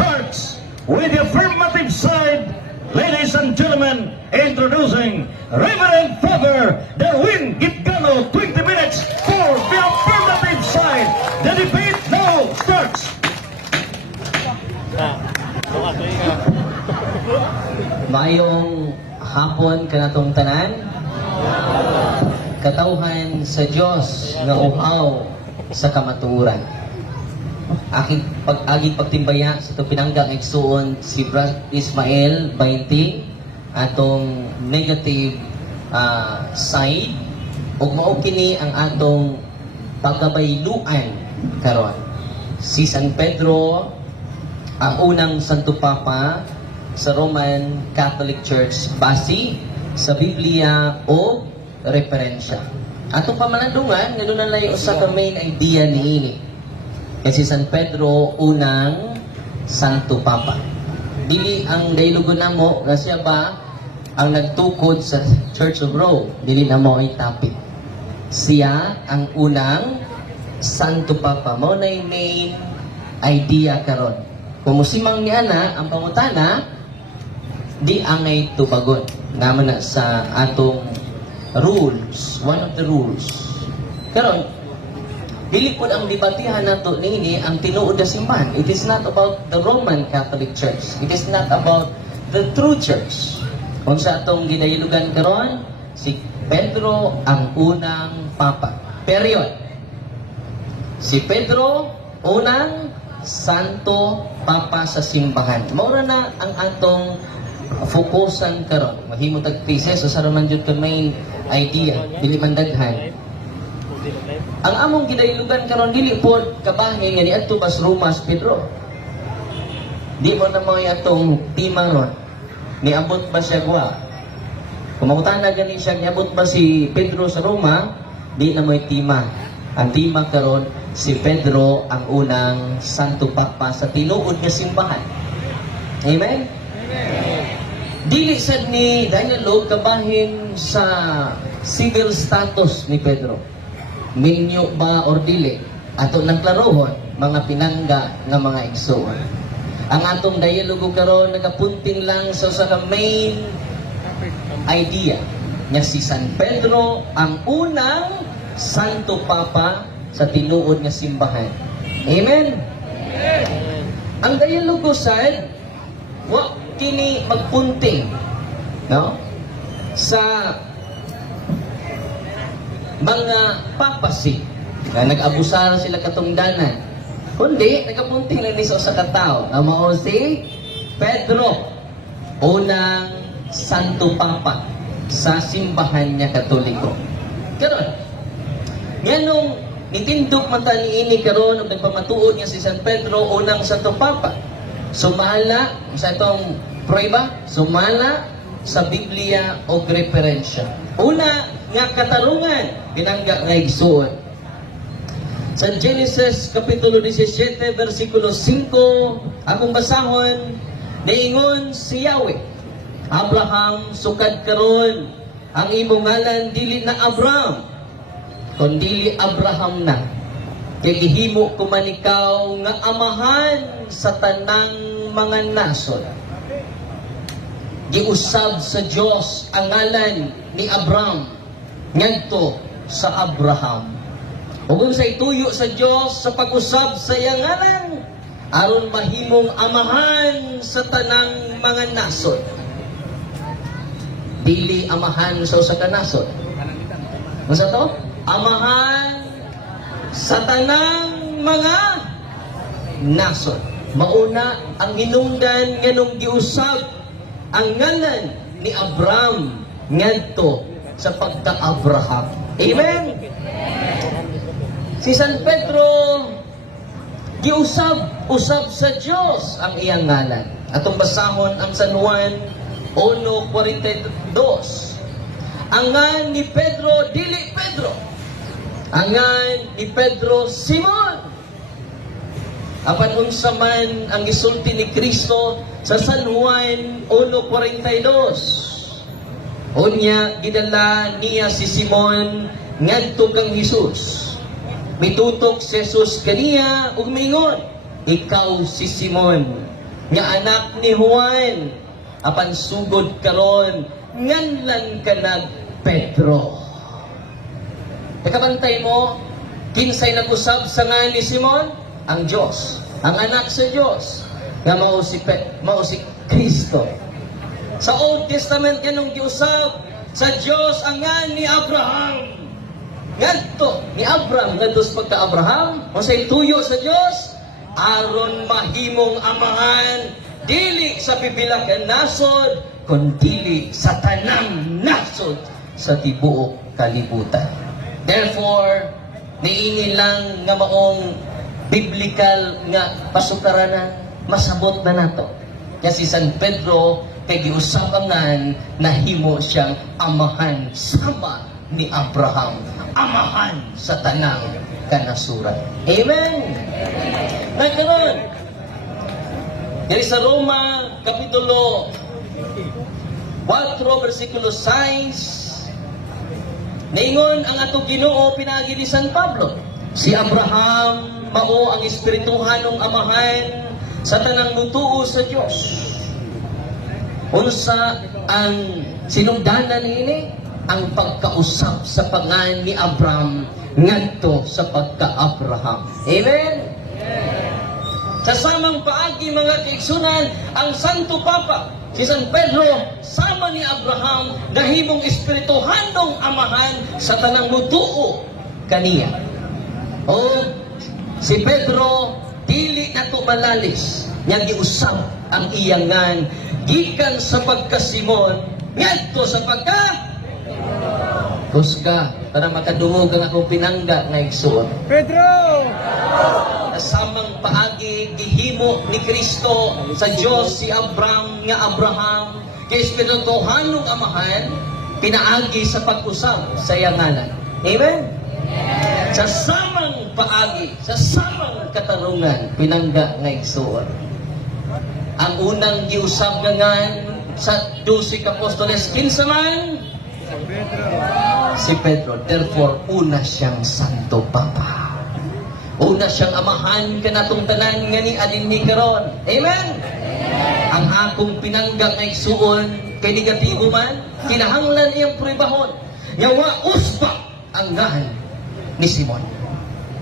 starts with the affirmative side. Ladies and gentlemen, introducing Reverend Father Darwin Gitgalo, 20 minutes for the affirmative side. The debate now starts. Mayong hapon kanatong tanan, katawhan sa Dios nga uhaw sa kamatuoran. Aging pagtimbaya sa itong pinanggang igsuon si Brad Ismael 20 atong negative side ug mao kini ang atong pagkabayluan karon. Si San Pedro ang unang Santo Papa sa Roman Catholic Church base sa Biblia o referensya. Atong pamalandungan ngano na lay usa ka main idea niini. Kasi San Pedro unang Santo Papa. Dili ang daylugon namo nga siya ba ang nagtukod sa Church of Rome. Dili namo ay topic. Siya ang unang Santo Papa. Mao nay main idea karon. Kung musimang niya na ang pangutana, di angay tubagon. Naman na sa atong rules, one of the rules. Karon, dili po ang debatihan nato niini ang tinuod na simbahan. It is not about the Roman Catholic Church. It is not about the true church. Kung sa atong ginayilugan karon, si Pedro ang unang papa. Period. Si Pedro unang Santo Papa sa simbahan. Maura na ang atong fokusan karon. Mahimo tag thesis so sa raman jud ka main idea, dili man daghan. Ang among gidaylugan karon dili pod kabahin nga niadto bas Romas Pedro. Di mo na mo atong timang ron. Niabot ba siya gwa? Kung makutana gani siya niabot ba si Pedro sa Roma, di na mo tima. Ang tima karon si Pedro ang unang Santo Papa sa tinuod nga simbahan. Amen. Amen. Dili sad ni dialog kabahin sa civil status ni Pedro. Minyo ba or dili ato nang klarohon mga pinangga nga mga igsoon. Ang atong dialogo karon nagapunting lang sa usa ka main idea nga si San Pedro ang unang Santo Papa sa tinuod nga simbahan. Amen. Amen. Ang dialogo sad wa kini magpunting no sa mga papasi na nag-abusar sila katungdanan. Kundi, nagkapunting lang sa usa ka tawo na mao si Pedro, unang Santo Papa sa simbahan niya Katoliko. Karon, nganong nitindog man ta niini karon ug nagpamatuod niya si San Pedro unang Santo Papa. Sumala sa itong prueba, sumala sa Biblia o referensya. Una nga katarungan binangga nga igsuon. Sa Genesis kapitulo 17 versikulo 5 akong basahon niingon si Yahweh, Abraham sukad karon ang imong ngalan dili na Abraham kundi Abraham na. Kay gihimo ko man ikaw nga amahan sa tanang mga nason. Giusab sa Dios ang ngalan ni Abraham ngadto sa Abraham. Ug sa ituyo sa Dios sa pag-usab sa iyang ngalan aron mahimong amahan sa tanang mga nason. Dili amahan sa usa ka nason. Unsa to? Amahan sa tanang mga nason. Mauna ang hinungdan nganong giusab ang ngalan ni Abraham ngadto sa pagka-Abraham. Amen. Si San Pedro giusab sa Dios ang iyang ngalan. Atong basahon ang San Juan 1:42. Ang ngalan ni Pedro dili Pedro. Ang ngalan ni Pedro Simon. Apan unsa man ang gisulti ni Kristo sa San Juan 1:42. Unya gidala niya si Simon ngadto kang Hesus. Mitutok si Jesus kaniya ug mingon, ikaw si Simon, nga anak ni Juan, apan sugod karon nganlan ka nag Pedro. Nakabantay mo, kinsay nag-usab sa ngalan ni Simon? Ang Diyos, ang anak sa Diyos, nga mao si Kristo. Sa Old Testament ganong giusab sa Diyos ang ngalan ni Abraham. Ngadto ni Abraham ngadto sa pagka-Abraham, o say tuyo sa Diyos, aron mahimong amahan dili sa pipila ka nasod kundi sa tanang nasod sa tibuok kalibutan. Therefore, niini lang nga maong biblical nga pasukaranan, masabot na nato. Kasi San Pedro kay giusabangan na himo siyang amahan sama ni Abraham, amahan sa tanang kanasuran. Amen. Nagkaroon. Diri sa Roma kapitulo 4 versikulo 6, naingon ang ato Ginoo pinaagi ni San Pablo. Si Abraham mao ang espirituhanong amahan sa tanang mutuo sa Dios. Unsa ang sinungdanan niini? Ang pagkausap sa pangalan ni Abraham ngadto sa pagka-Abraham. Amen. Sa samang paagi mga kaigsunan, ang Santo Papa si San Pedro sama ni Abraham gahimong espirituhanong amahan sa tanang mutuo kaniya. O si Pedro dili nato malalis nga giusab ang iyangan gikan sa pagkasimon ngadto sa pagka Kusga para makadungog ang akong pinangga nga igsoon. Pedro! Samang paagi gihimo ni Kristo sa Dios si Abraham nga Abraham kay espirituhanong amahan pinaagi sa pag-usab sa iyanganan. Amen. Sa samang paagi, sa samang katarungan pinangga nga igsoon. Ang unang giusab nga sa 12 Apostoles kinsa man si Pedro. Therefore, una siyang Santo Papa. Una siyang amahan kanatong tanan nga ni adinhi karon. Amen. Ang akong pinangga nga igsuon kay negatibo man, kinahanglan iyang prebahon. Nga wa usba ang ngahan ni Simon.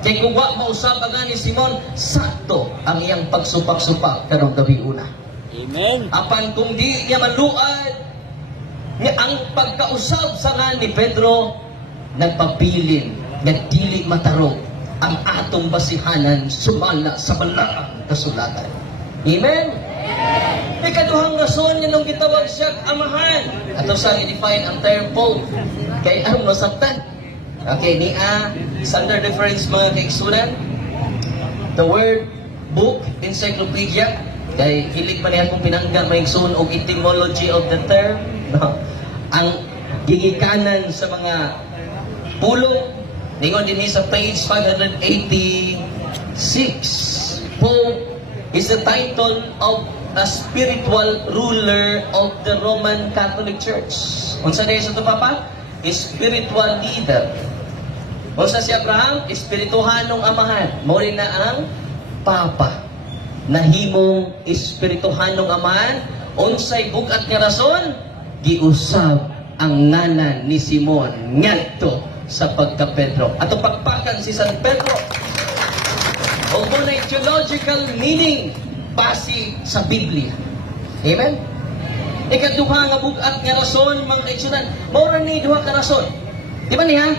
Kay kung wa mausab ang ngahan ni Simon, sakto ang iyang pagsupak-supak karong gabi una. Amen. Apan kung di niya maluad, nga ang pagkausab sa ngalan ni Pedro, nagpabilin, nagdili matarong ang atong basihanan sumala sa balaang kasulatan. Amen? Ikaduhang rason nga nung gitawag siya amahan. Ato sa i-define ang term Pope. Kay anong masaktan? Okay, niya, standard difference mga kaigsunan. The word book, encyclopedia, kay hilig pa niya kung pinangga maigsuon og etymology of the term. No. Ang gigikanan sa mga pulong, ningon din sa page 586. Pope is the title of a spiritual ruler of the Roman Catholic Church. Unsa day sa ito, Papa? Spiritual leader. Unsa si Abraham? Espirituhanong amahan. Mo rin na ang Papa. Nahimong espirituhanong amahan. Unsay bukat nga rason? Giusab ang ngalan ni Simon ngadto sa pagka-Pedro. Ato pagpakan si San Pedro. O na theological meaning base sa Biblia. Amen? Ikaduha nga bugat nga rason, mga kaigsunan, maura ni duha ka rason. Di ba niya?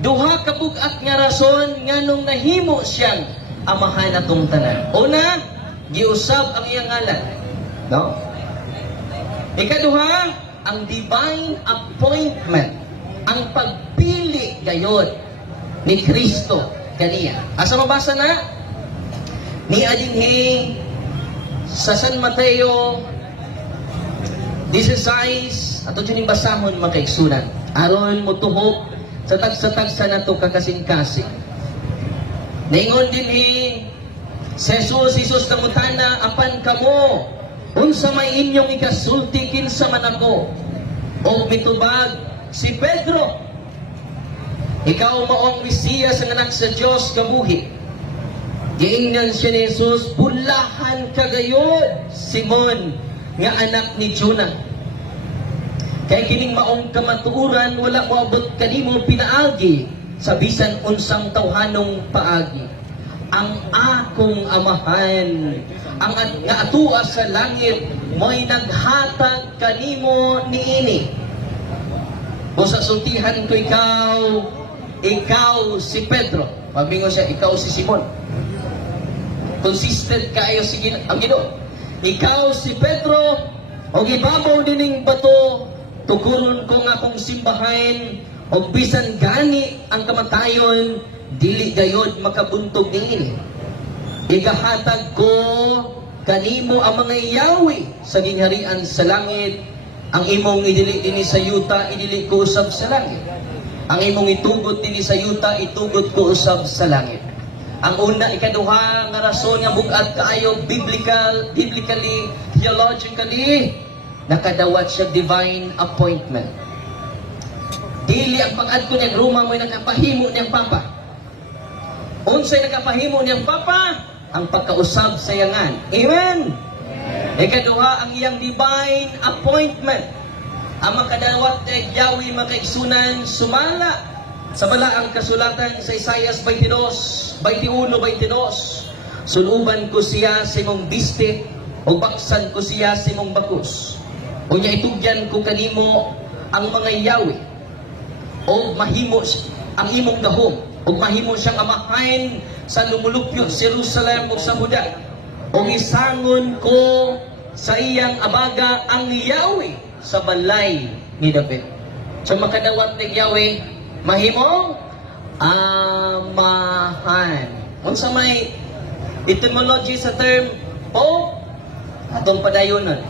Duha ka bugat nga rason nga nung nahimo siyang amahan atong tanan. Una, giusab ang iyang ngalan. No? Ikaduha, ang divine appointment, ang pagpili gayon ni Kristo kaniya. Asa mabasa na? Ni adinhi sa San Mateo 16, ato dyan yung basahon mga kaigsunan. Aron mo tuhog sa tagsa-tagsa na ito kakasing-kasing. Naingon din si Jesus namutana, apan kamo, unsa may inyong ikasulti kinsa man ako. O mitubag si Pedro, ikaw maong Mesiyas ang anak sa Diyos kabuhi. Giingnan siya ni Jesus, bulahan ka gayod, Simon, nga anak ni Jonah. Kay kining maong kamatuuran, wala mo abot kanimo pinaagi, sa bisan unsang tawhanong paagi. Ang akong amahan, ang nga atua sa langit, mo'y naghatag kanimo niini. O sa sultihan ko ikaw si Pedro. Mabingo siya, ikaw si Simon. Consistent kayo ang Ginoo. Ikaw si Pedro, o ibabaw dining bato, tukuron ko nga kong simbahan, o bisan gani ang kamatayon, dili gayod makabuntog niini. Igahatag ko kanimo ang mga yawi sa gingharian sa langit. Ang imong idili dinhi sa yuta, idili ko usab sa langit. Ang imong itugot dinhi sa yuta, itugot ko usab sa langit. Ang una, ikaduha nga rason nga bugat kaayo biblically, theologically, nakadawat siya divine appointment. Dili ang pag-adto niyang Roma mo'y nakapahimo niyang Papa. Unsay nakapahimo niyang Papa? Ang pagkausab sa yangan. Amen! Ikaduha, ang iyang divine appointment. Ang makadawat na Yahweh makaigsunan sumala sa balaang kasulatan sa Isaias 22, 21-22. Suluban ko siya sa imong biste, o baksan ko siya sa imong bakus. O niya itugyan ko kanimo ang mga Yahweh, o mahimo ang imong gahom, o mahimo siyang amahain sa lumulupyo sa Jerusalem o sa Huda. O isangon ko sa iyang abaga ang Yahweh sa balay ni David. So makadawat ni Yahweh, mahimong amahan. Unsa may etymology sa term Pope? Atong padayonon.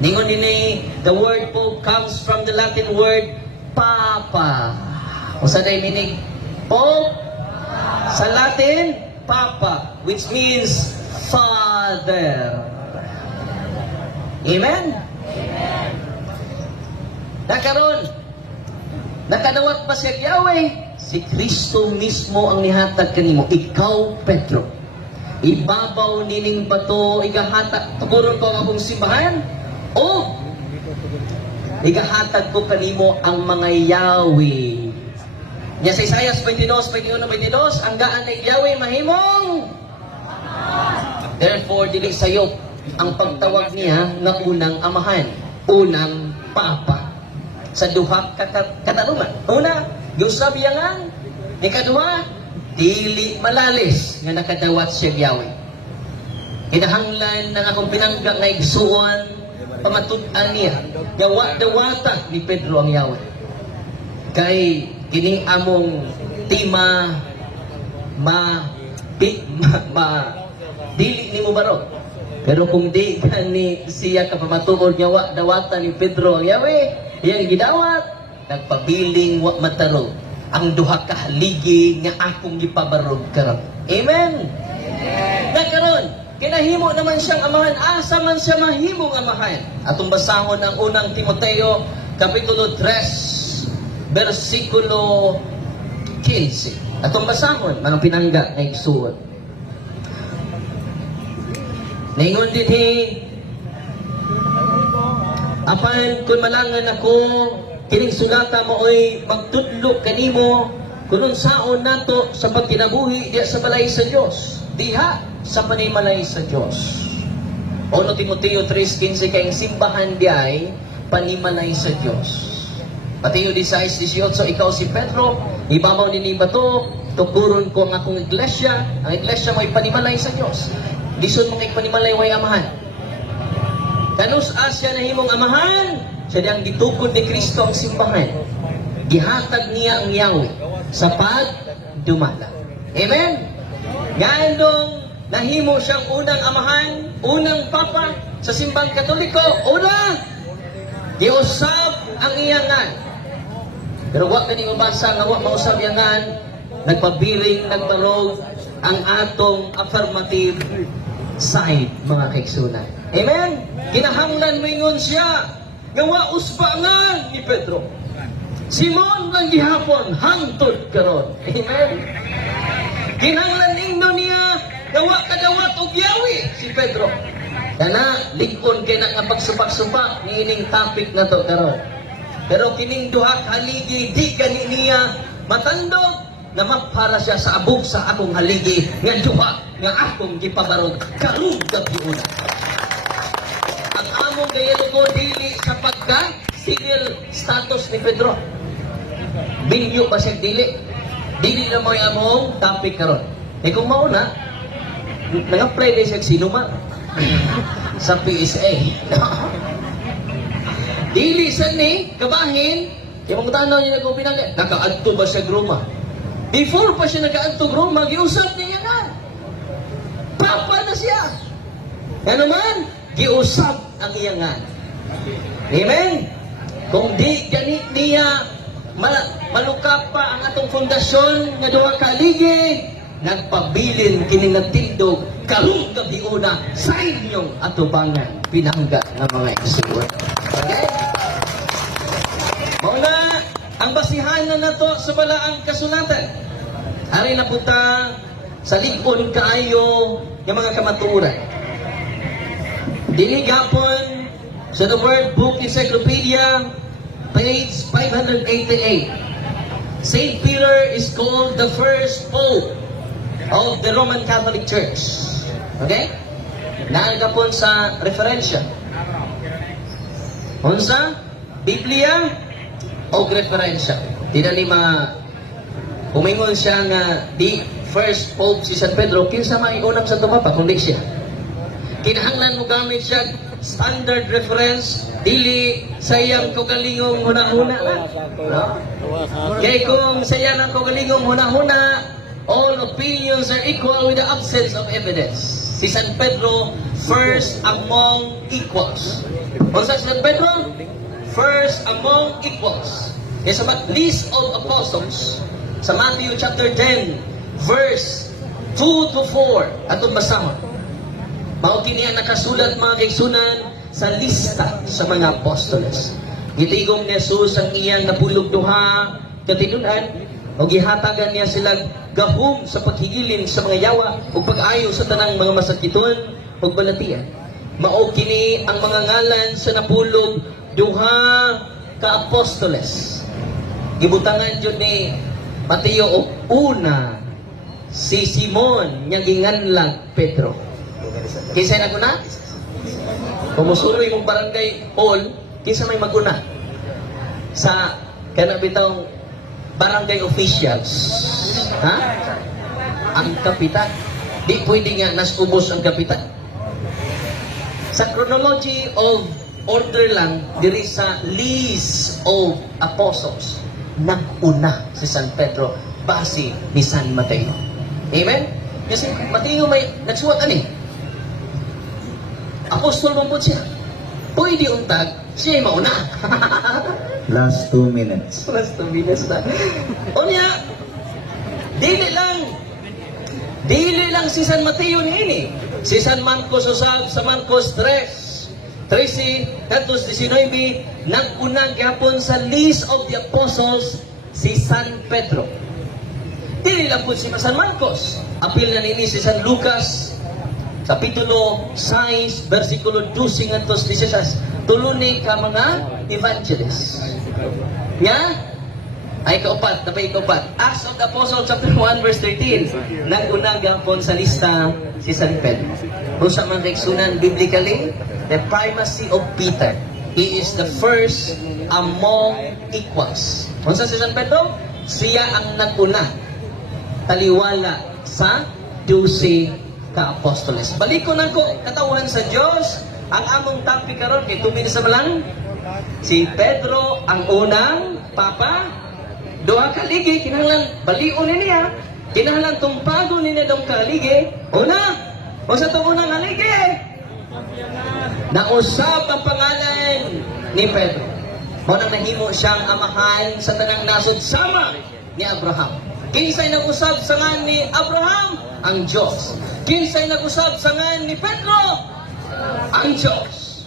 Ningon dinhi, the word Pope comes from the Latin word Papa. Unsa day meaning Pope? Sa Latin, Papa, which means Father. Amen? Amen. Nakadawat pa siya Yahweh, si Kristo mismo ang nihatag kanimo. Ikaw, Pedro, ibabaw nining bato, igahatag, tukuron ko ang akong simbahan, o igahatag ko kanimo ang mga Yahweh. Niya sa Isaias 22, 21-22, ang gaan ni Yahweh mahimong. Therefore, dili sayo ang pagtawag niya na unang amahan, unang Papa. Sa duha katanungan. Una, Yusab yangan. Ikaduha, dili malalis nga nakadawat siya Yahweh. Kinahanglan ng akong pinanggang nga igsuon, pamatud-an niya, gawa-dawata ni Pedro ang Yahweh. Kay kini among tima dili ni mo baro. Pero kung di ni siya kapamatuod niya dawatan ni Pedro ang Yahweh, iyang gidawat, nagpabiling wa mataro ang duha ka haligi nga akong gipabarog karon. Amen. Nagkaron, kinahimo naman siyang amahan. Asa man siya mahimong amahan? Atong basahon ang unang Timoteo kapitulo 3 versikulo 15. Atong basahon mga pinangga na igsuon. Ningon dinhi, apan kung malangan ako, kining sugata mo'y magtudlo kanimo, kung saon nato sa pagkinabuhi diya sa balay sa Dios, diha sa panimalay sa Dios. 1 Timoteo 3:15 kayong simbahan diay panimalay sa Dios. Mateo 16:18, ikaw si Pedro, ibabaw ni bato, tukuron ko ang akong iglesia, ang iglesia mo'y panimalay sa Dios. Lison mong ipanimalay way amahan. Kanus asya na himong amahan, siya diyang gitukod ni Kristo ang simbahan. Gihatag niya ang Yahweh sa pagdumala. Amen? Gandong nahimo siyang unang amahan, unang Papa sa simbang Katoliko. Una, giusab ang iyangan. Pero wag na mabasa nga wag mausab iyangan, nagpabiring, nagtarog ang atong affirmative side, mga kaigsunan. Amen? Kinahanglan mo ingon siya, gawa usbangan ni Pedro. Simon lang gihapon, hangtod karon. Amen? Kinahanglan ingno niya, gawa kadawat og yawi si Pedro. Kana ligon kay na nga pagsupak-supak niining topic na to karon. Pero kining duha ka haligi di gani niya matandog na mapara siya sa abog sa akong haligi nga duha nga akong gipabarog karong gabi una. Ang among gayelo ko dili sa pagka civil status ni Pedro. Binyo ba siya dili? Dili na mo among topic karon. Eh kung mauna, nag-apply na siya sinuma sa PSA. Dili sa ni, kabahin, yung mga tanaw niya nag-upinag, nakaadto ba siya gruma? Before pa siya nakaadto gruma, giusap niya nga. Papa na siya. Ano man, giusap ang iyangan. Amen? Kung di ganit niya, malukap pa ang atong fondasyon nga duha ka haligi, nagpabilin kini nagtindog karong gabi una sa inyong atubangan pinangga ng mga igsoon. Okay? Mauna, ang basihan na to sa balaang kasulatan. Ari na punta sa ligon kaayo ng mga kamatuoran. Dili gapon sa The Word Book Encyclopedia, page 588. Saint Peter is called the first pope of the Roman Catholic Church. Okay? Nagapon sa referensya. Unsa? Biblia o referensya. Di na lima umingon siya nga di first pope si San Pedro kinsa may unang sa tumapa kundi siya. Kinahanglan mo gamit siya standard reference dili sayang ko galingong huna-huna na. No? Kaya kung sayang ko galingong huna-huna, all opinions are equal with the absence of evidence. Si San Pedro, first among equals. O sa San Pedro, first among equals. E sa list of apostles, sa Matthew chapter 10, verse 2 to 4, atong basahon. Mao kini ang nakasulat mga kaigsunan sa lista sa mga apostoles. Gitigom ni Jesus ang iyang napulog duha katinunan o gihatagan niya sila gahom sa paghigilin sa mga yawa o pag-ayo sa tanang mga masakiton o balatian. Mao kini ang mga ngalan sa napulog duha ka apostoles. Gibutangan jud ni Mateo o una si Simon nga ginganlang Pedro. Kinsa na kuna? Kumusuloy mong barangay hall, kinsa may maguna? Sa kanabitang barangay officials. Ha? Ang kapitan. Di pwede nga nasubos ang kapitan. Sa chronology of order lang, diri sa list of apostles, nag-una si San Pedro base ni San Mateo. Amen? Kasi Mateo may nagsuwat ani. Apostol mo po siya. Pwede untag, siya mauna. Last 2 minutes. Last 2 minutes na. O niya, dili lang si San Mateo ni si San Marcos usab sa Marcos 13, katos 19, nag-unang gapon sa list of the apostles si San Pedro. Dili lang po si San Marcos. Apil na nini si San Lucas, Kapitulo 6, versikulo 12 ngantos 16. Tuluni ka mga evangelists. Ya? Ay kaupat, napay kaupat. Acts of the Apostles chapter 1 verse 13. Nag-unang gapon sa lista si San Pedro. Kung sa mga kaigsunan biblically, the primacy of Peter. He is the first among equals. Kung sa si San Pedro, siya ang nag-una. Taliwala sa 12 ka-apostoles. Balik ko na ko, katawan sa Diyos, ang among topic karon kay 2 minutes na lang. Si Pedro ang unang papa, duha ka ligi, kinahanglan balion niya, kinahanglan tumpago niya dong kaligi. Una, o sa itong unang haligi, nausap ang pangalan ni Pedro. O nang nahimo siyang amahan sa tanang nasod sama ni Abraham. Kinsay nag-usab sa ngan ni Abraham? Ang Diyos. Kinsay nag-usab sa ngan ni Pedro? Ang Diyos.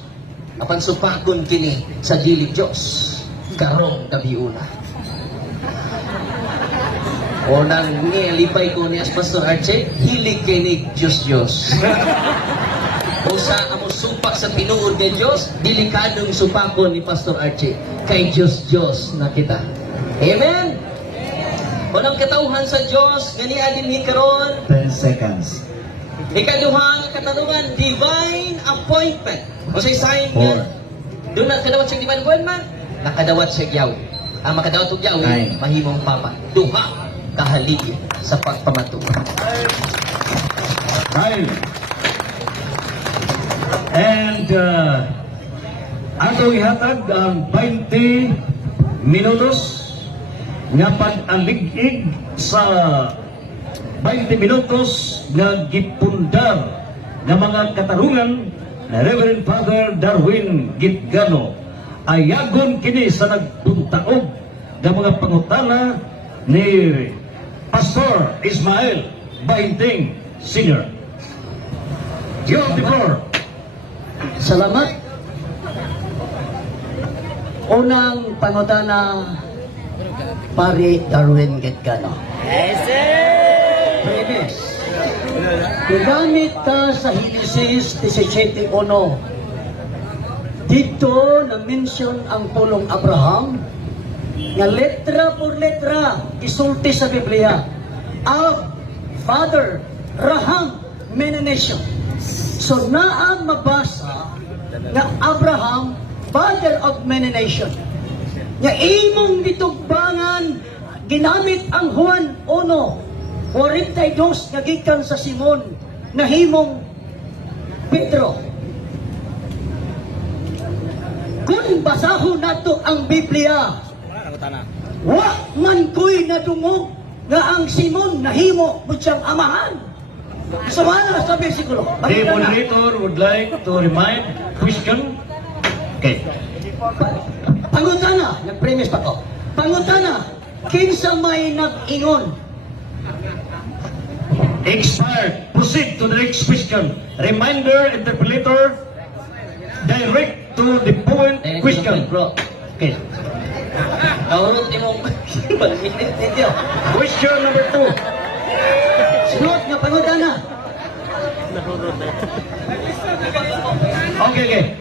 Apan supakon kini sa dili Diyos. Karong gabi una. O nang nilipay ko ni Pastor Archie, hilig kay ni Diyos. O sa amo supak sa tinuod kay Diyos, delikadong supakon ni Pastor Archie kay Diyos na kita. Amen? Walang katauhan sa Diyos, ganiya din ni karon. 10 seconds. Ikaduha nga katanungan, divine appointment. O sa sign nga, doon na kadawat siya divine appointment, nakadawat siya yaw. Ang makadawat og yaw, Nine. mahimong papa. Duha kahaligi sa pagpamatuwa. Kyle. And ato ihatag ang 20 minutos nga pag-alig-ig sa 20 minutos nga gipundar nga mga katarungan na Reverend Father Darwin Gitgano. Ayagon kini sa nagpuntaog ng mga pangutana ni Pastor Ismael Bainting Sr. You have the floor. Salamat. Unang pangutana, Pari Darwin Gitgano. Premise. Gagamit ka sa Genesis 17:1. Dito na-mention ang pulong Abraham nga letra por letra isulti sa Biblia. Father, Raham, many nation. So naang mabasa nga Abraham, father of many nation. Nga imong ditugbangan, ginamit ang Juan 1:42 nga gikan sa Simon na himong Pedro. Kung basahon nato ang Biblia, wa man ko'y nadungog nga ang Simon nahimo mo siyang amahan. So ano sa bersikulo? The moderator would like to remind question. Okay. Pangutana, nag-premise pa ko. Pangutana, kinsa may nag-ingon? Expired. Proceed to the next question. Reminder, interpolator, direct to the point question. Bro, Okay. naurot imong pag-minute. Question number 2. Sunod nga pangutana. Okay.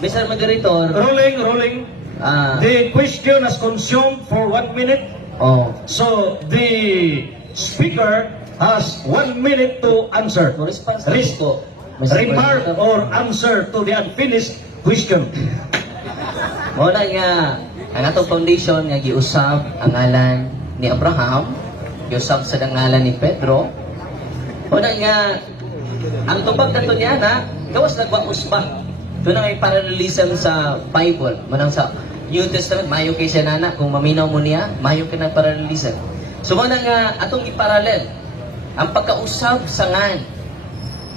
Mr. Moderator, Rolling. ah, The question has consumed for 1 minute. oh, So the speaker has 1 minute to answer. no response na po. Remark or answer to the unfinished question. Muna nga, ang atong foundation nga giusab ang ngalan ni Abraham, giusab sa ngalan ni Pedro. Muna nga, ang tubag nato niya na, gawas nagwaos ba? Ito na may parallelism sa Bible. Manang sa New Testament, mayo kay siya nana. Kung maminaw mo niya, mayo ka na parallelism. So muna nga, atong iparalel, ang pagkausab sa ngan,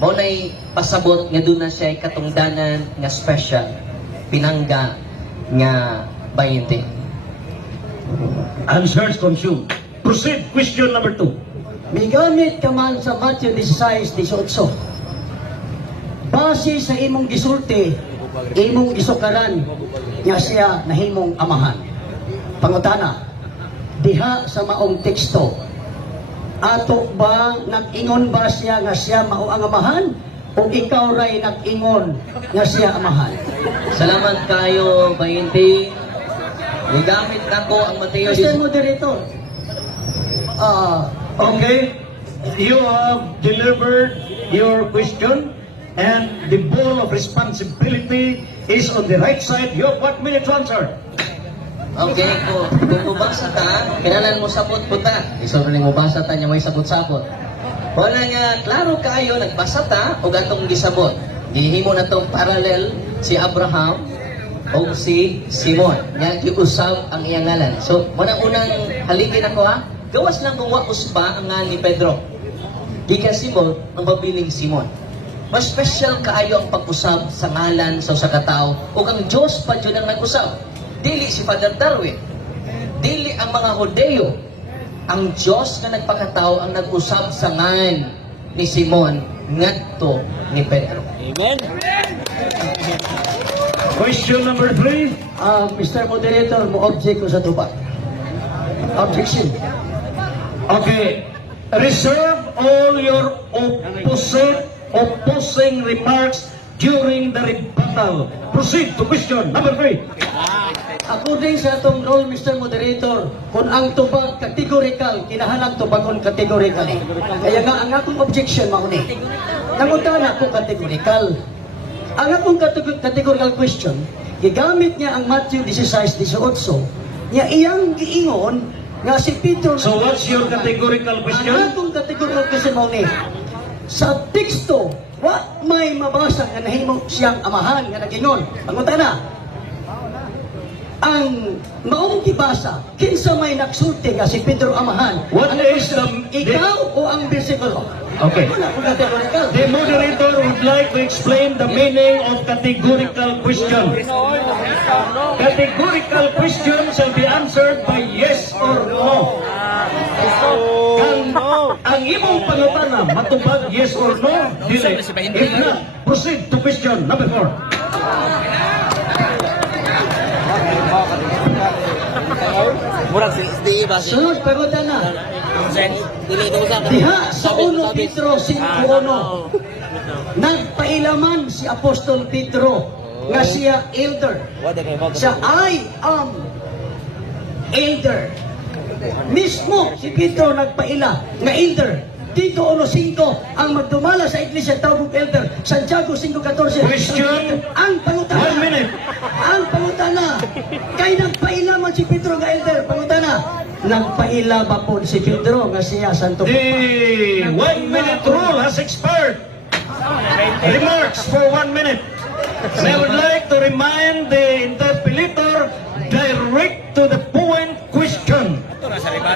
maunay pasabot nga doon na siya katungdanan nga special, pinangga nga 20. Answers consumed. Proceed. Question number 2. Migamit ka man sa Matthew 16:18. Base sa imong gisulti, imong gisukaran, nga siya nahimong amahan. Pangutana, diha sa maong teksto, ato ba nag-ingon ba siya nga siya mao ang amahan? O ikaw ray nag-ingon nga siya amahan? Salamat kayo, 20. Nigamit na ko ang Mateo Mr. Moderator, Okay. You have delivered your question and the ball of responsibility is on the right side. You have 1 minute to answer. Okay, kung mubasa ta, kinalan mo sapot puta. Iso rin mubasa ta, niya may sapot-sapot. Wala nga, klaro kayo, nagbasa ta, o gatong gisabot. Gihimo na tong parallel si Abraham o si Simon. Nga, giusab ang iyang ngalan. So, unang haligin ako ha, gawas lang kung waus pa ang ngalan ni Pedro. Di ka Simon, ang babiling Simon. Mas special kaayo ang pag-usab sa ngalan sa usa ka tawo o ang Diyos pa dyan ang nag-usab. Dili si Father Darwin. Dili ang mga Hodeo. Ang Diyos na nagpakatao ang nag-usab sa ngalan ni Simon ngadto ni Pedro. Question number 3. Mr. Moderator, mo object ko sa tubag. Objection. Okay. Reserve all your opposing remarks during the rebuttal. Proceed to question number 3. According sa atong role, Mr. Moderator, kung ang tubag categorical, kinahanglan tubagon categorically. Kaya nga, ang akong objection mauni. Nangutana ko categorical. Ang akong categorical question, gigamit niya ang Matthew 16:18, niya iyang giingon nga si Peter. So what's your categorical Ang question? akong categorical question mauni, sa teksto, wa may mabasa nga nahimo siyang amahan nga nagingon. Pangutana, ang maong gibasa, kinsa may nagsulti nga si Pedro amahan? What Ang is question, the- ikaw o ang bersikulo? Okay. Wala ko categorical. The moderator would like to explain the meaning of categorical question. Categorical question shall be answered by yes or no. Ang imong pangutana matubag yes or no, dili. If not, proceed to question number 4. Murag di ba si Sunod, pagutan na. dili ko sa Diha sa 1 Pedro 5:1, nagpailaman si Apostol Pedro nga siya elder. Wala kay bago. Siya, I am elder. Mismo si Pedro nagpaila nga elder. Tito 1:5 ang magdumala sa iglesia tawag elder. Santiago 5:14. Question. Ang pangutana. 1 minute. Ang pangutana. Kay nagpaila man si Pedro nga elder. Pangutana. Nagpaila ba po si Pedro nga siya Santo? The 1 minute rule has expired. Remarks for 1 minute. And I would like to remind the interpellator direct to the point question.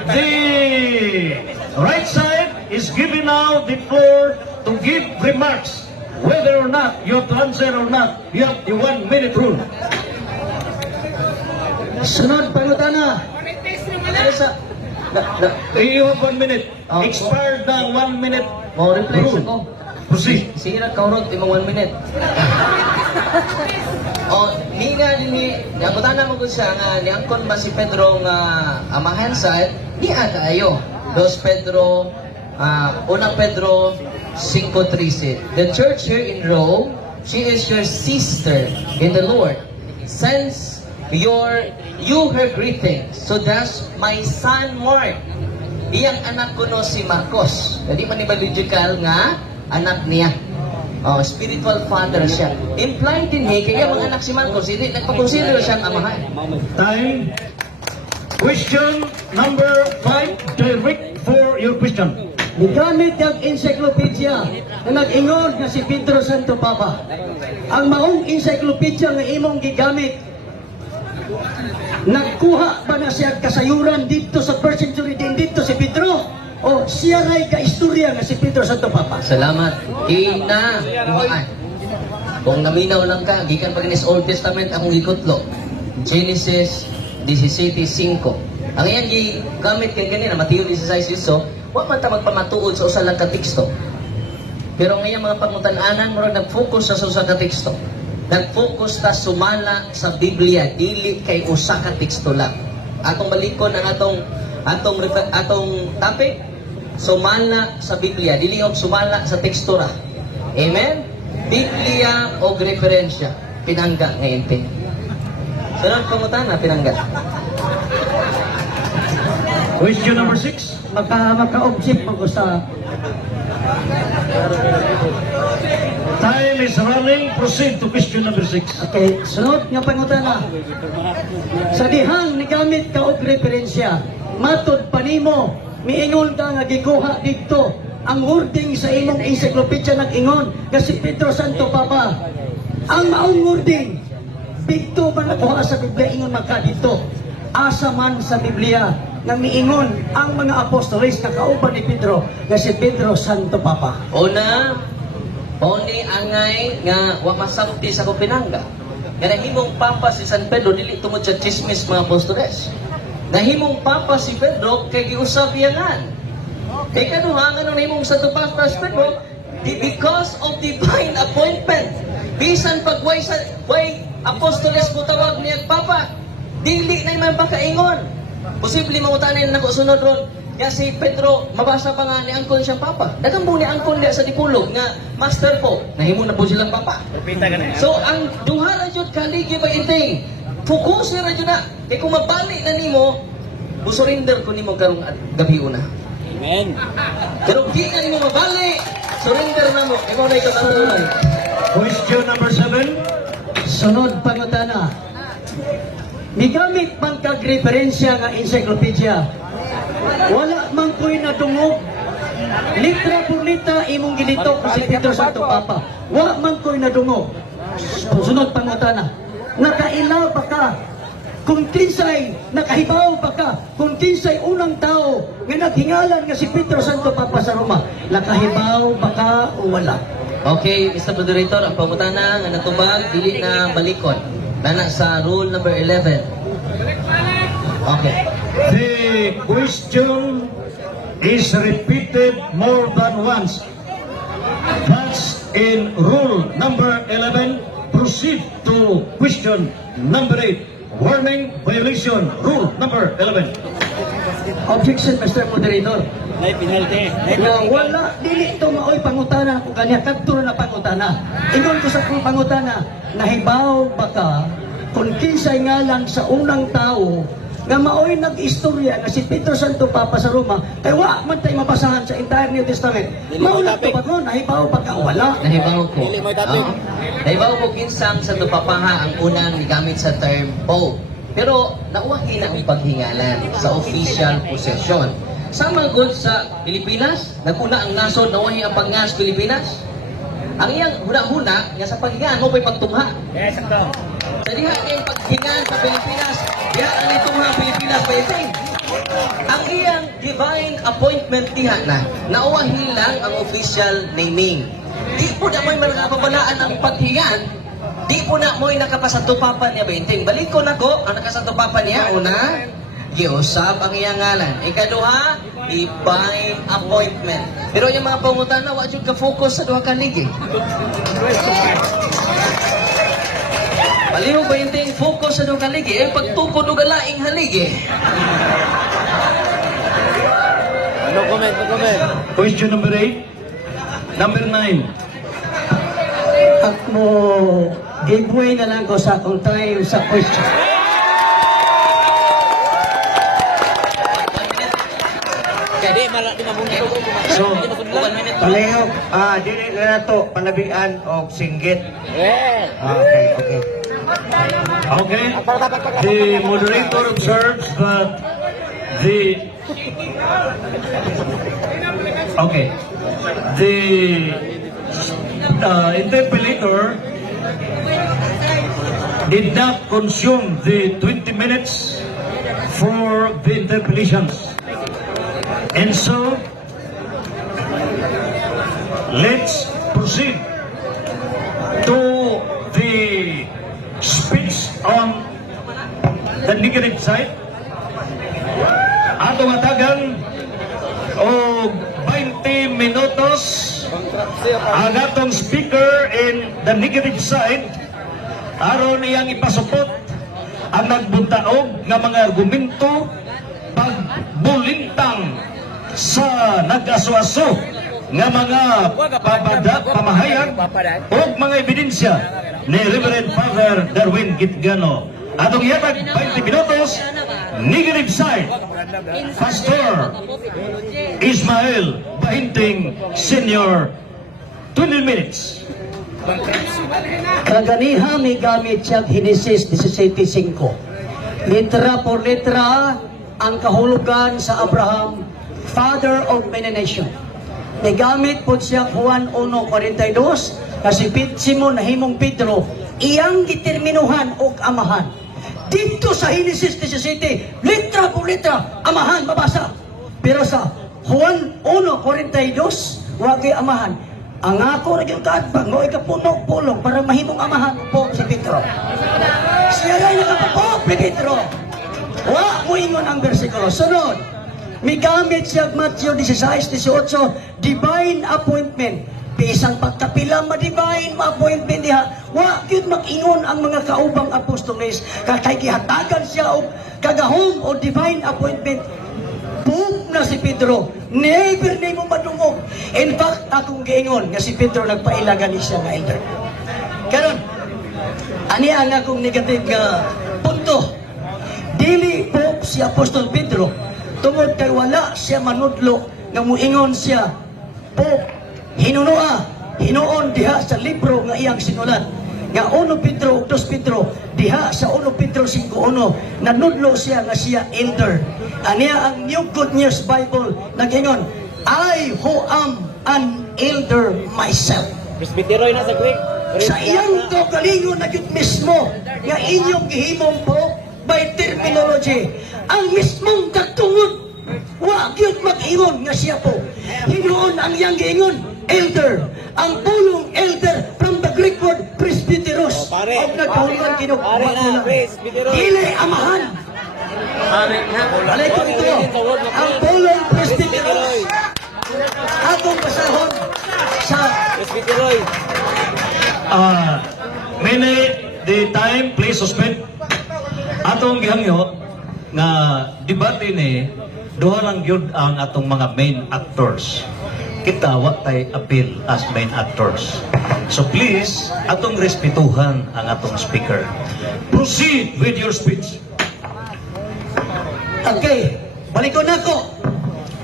The right side is giving now the floor to give remarks. Whether or not you have to answer or not, you have the 1 minute rule. Sunod pangutana. Ano sa You have 1 minute. Oh. Expired na 1 minute Mo replace rule. ako. Proceed. Sira kaurot imong 1 minute. Ni nga dinhi, nabutana mo gud siya nga niangkon ba si Pedro nga amahan sa ni kaayo. 2 Pedro 1 Pedro 5:13. The church here in Rome, she is your sister in the Lord. Sends you her greetings. So does my son Mark. Iyang anak ko no si Marcos. Hindi man ni biological nga anak niya. Spiritual father siya. Implied din kaya mga anak si Marcos, hindi nagpakonsider siyang amahan. Time. Question number 5. Direct for your question. Gigamit yung encyclopedia na nag-ingon nga si Pedro Santo Papa. Ang maong encyclopedia nga imong gigamit, nagkuha ba na siya kasayuran dito sa first century din dito si Pedro? O siya ray ka-istorya nga si Pedro Santo Papa? Salamat. Kinakuhaan. Kung naminaw lang ka, gikan pa ginis Old Testament akong gikutlo. Genesis 17:5. Ang iyang gigamit kay ganina, Mateo 16:18, wa man ta magpamatuod sa usa lang ka teksto. Pero ngayon mga pangutanan, murag nag-focus sa usa ka teksto. Nag-focus ta sumala sa Biblia, dili kay usa ka teksto lang. Atong balikon ang atong topic, sumala sa Biblia, dili og sumala sa tekstura. Amen? Biblia og referensya, pinangga ngayon tin. Sunod pangutana, pinangga. Question number 6. Maka-object mo ko sa Time is running. Proceed to question number 6. okay, sunod nga pangutana. Sa dihang nigamit ka og referensya, matod panimo, miingon ka nga gikuha dito ang wording sa imong encyclopedia nag-ingon kasi Pedro Santo Papa. Ang maong wording dito ba nakuha sa Biblia ingon maka dito. Asa man sa Biblia nga miingon ang mga apostoles na kauban ni Pedro nga si Pedro Santo Papa. Una, oni angay nga wa masabti sa kupinangga. Nga nahimong papa si San Pedro dili tungod sa chismis mga apostoles. Nahimong papa si Pedro kay giusab yangan. Kay kaduha nga nang nahimong Santo Papa si Pedro because of divine appointment. Bisan pagway sa way apostoles mo tawag niya papa, dili na man pakaingon. Posible mangutanin na sunod ron, Kaya si Pedro, mabasa pa nga ni Angkol siyang papa. Dagang po ni Angkol niya sa dipulog nga, Master po, nahimo na po silang papa. So, ang duha na yun, kaligi ba iting? Focus na yun na. Kaya kung mabalik na nimo, surrender ko nimo karong gabi una. Amen. Pero di ka nimo mabalik, surrender na mo. Ikaw na ikaw na. Question number 7. Sunod pangutana. Migamit man kag referensya nga encyclopedia. Wala man ko'y nadungog. Litra por litra imong gilitok si Pedro Santo Papa. Wala man ko'y nadungog. Sunod pangutana. Nakailaw pa ka kung kinsay nakahibaw pa ka kung kinsay unang tao nga naghingalan nga si Pedro Santo Papa sa Roma. Nakahibaw ba ka o wala? Okay, Mr. Moderator, ang pangutana nga natubag, dili na balikon. Nana sa rule number 11. Okay. The question is repeated more than once. That's in rule number 11. Proceed to question number 8. Warning violation. Rule number 11. Objection, Mr. Moderator. Ay, penalty. Na wala, dili ito maoy pangutana ko kanya, kadto na pangutana. Ingon ko sa kong pangutana, nahibaw ba ka kung kinsay nga lang sa unang tao nga maoy nag-istorya nga si Pedro Santo Papa sa Roma, kay wa man tayo mabasahan sa entire New Testament. Mauna to ba ko, nahibaw ba ka o wala? Nahibaw ko. Dili mo topic. Nahibaw ko kinsang sa tupapaha ang unang nigamit sa term Pope. Pero nauwahi na ang paghingalan sa official possession. Sama good sa Pilipinas, naguna ang nasod nauwahi ang pangas Pilipinas. Ang iyang huna-huna nga sa paghingaan mo ko'y pagtungha. Yes, sakto. Sa diha kayong paghingaan sa Pilipinas, diha ang itungha Pilipinas pa iting. Ang iyang divine appointment diha na, nauwahi lang ang official naming. Di po na mo'y nakapabalaan ang paghingaan, di po na mo'y nakapasatupapan niya Benting. Balik ko na ko, ang nakasatupapan niya, una, giusap ang iyang ngalan. Ikaduha, divine appointment. Pero yung mga pangutan na, wajud ka focus sa duha ka ligi. Palihog ba yung focus sa duha ka ligi? Eh, pagtukod o galaing haligi. No comment, no comment. Question number 8. Number 9. At mo, giveaway na lang ko sa akong time sa question. Jadi, malah di mabungin ko. So, Palihog, dili na nato panabian og singgit. Eh. Okay. Okay. The moderator observes that the interpellator did not consume the 20 minutes for the interpellations. And so, let's proceed to the speech on the negative side. Atong atagan o 20 minutos ang atong speaker in the negative side aron iyang ipasupot ang nagbuntaog nga mga argumento pagbulintang sa nag-aso-aso nga mga pamahayag o mga ebidensya ni Reverend Father Darwin Gitgano. Atong ihatag 20 minutos, negative side, Pastor Ismael Bahinting Senior, 20 minutes. Kaganiha may gamit siya Genesis 17:5. Litra por litra ang kahulugan sa Abraham, father of many nations. May gamit po siya Juan 1:42 kasi Simon nahimong Pedro iyang determinuhan og amahan. Dito sa Genesis 17, litra por litra, amahan mabasa. Pero sa Juan 1:42, wagi amahan. Ang ako rin yung kaadbang, mo ikapuno-pulong para mahimong amahan po si Pedro. Siya rin nakapapo, Pedro. Wa mo ingon ang bersikulo. Sunod, may gamit siya Matthew 16:18, divine appointment. Pisang pagkapila ma-divine ma-appointment diha. Wa gyud mag-ingon ang mga kaubang apostoles kay gihatagan siya og kagahom o divine appointment. Pope na si Pedro, never na mo madungog. In fact, akong giingon nga si Pedro nagpailagan ni siya nga elder. Karon, ani ang akong negative nga punto. Dili po si Apostol Pedro, tungod kay wala siya manudlo nga muingon siya, po, hinuon diha sa libro nga iyang sinulat. Nga 1 Pedro, 2 Pedro, diha sa 1 Pedro 5:1, nanudlo siya nga siya elder. Aniya ang New Good News Bible, nagingon, I who am an elder myself. Presbyteroy na sa Greek. Sa iyang kaugalingon na yun mismo, nga inyong gihimong po, by terminology, ang mismong katungod, wag yun mag-ingon nga siya po. Hinuon ang iyang giingon, elder. Ang pulong elder from the Greek word presbyteros. Pare, Ang nagkahulugan pare na, presbyteros. Dili amahan. Alay ko ito. Ang pulong presbyteros. Atong basahon sa Presbyteroy. Minute, the time, please suspend. Atong gihangyo nga debate ni duha lang gyud ang atong mga main actors. Kita wa tay appeal as main actors. So please, atong respetuhan ang atong speaker. Proceed with your speech. Okay, balikon ako.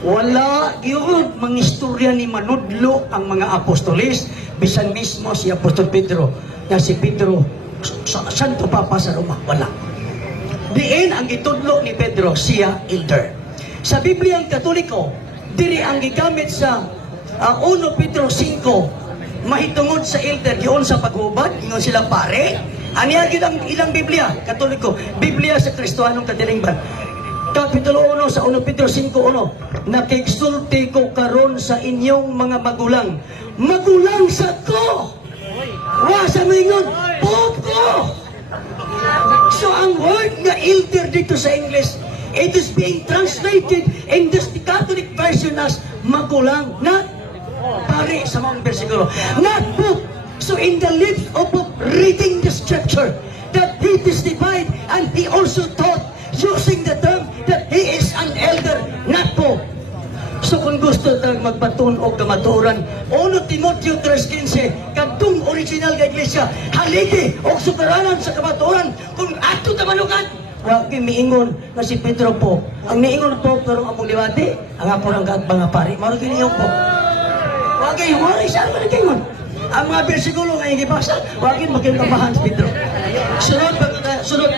Wala yun mga istorya ni manudlo ang mga apostolis, bisan mismo si Apostol Pedro, na si Pedro, santo papa sa Roma, wala. Diin ang gitudlo ni Pedro, siya elder. Sa Bibliang Katoliko, diri ang gigamit sa 1 Pedro 5, mahitungod sa elder, giyon sa paghubad, ingon sila pare. Aniya gid ang ilang Biblia, Katoliko, Biblia sa Kristohanong Kadilingban. Kapitulo 1 sa 1 Pedro 5:1, nakigsulti ko karon sa inyong mga magulang. Magulang sa ko! Wa sa mingon, Pope ko! So ang word nga elder dito sa English, it is being translated in this Catholic version as magulang, not pare sa mga versikulo, not Pope. So in the lips of Pope reading the scripture, that he testified and he also taught using the term that he is an elder, not Pope. So kung gusto tayo magbatun o kamaturan, 1 Timoteo 3:15, kadtong original nga iglesia, haligi o sukaranan sa kamaturan, kung ato tamanukan, wag miingon na si Pedro po. Ang niingon po, pero among liwati, ang apo ng mga pari, marugin niyo po. Wag kayo, wala siya, wala kayo. Ang mga bersikulo nga yung ibasa, wag kayo magkakabahan si Pedro. Sunod.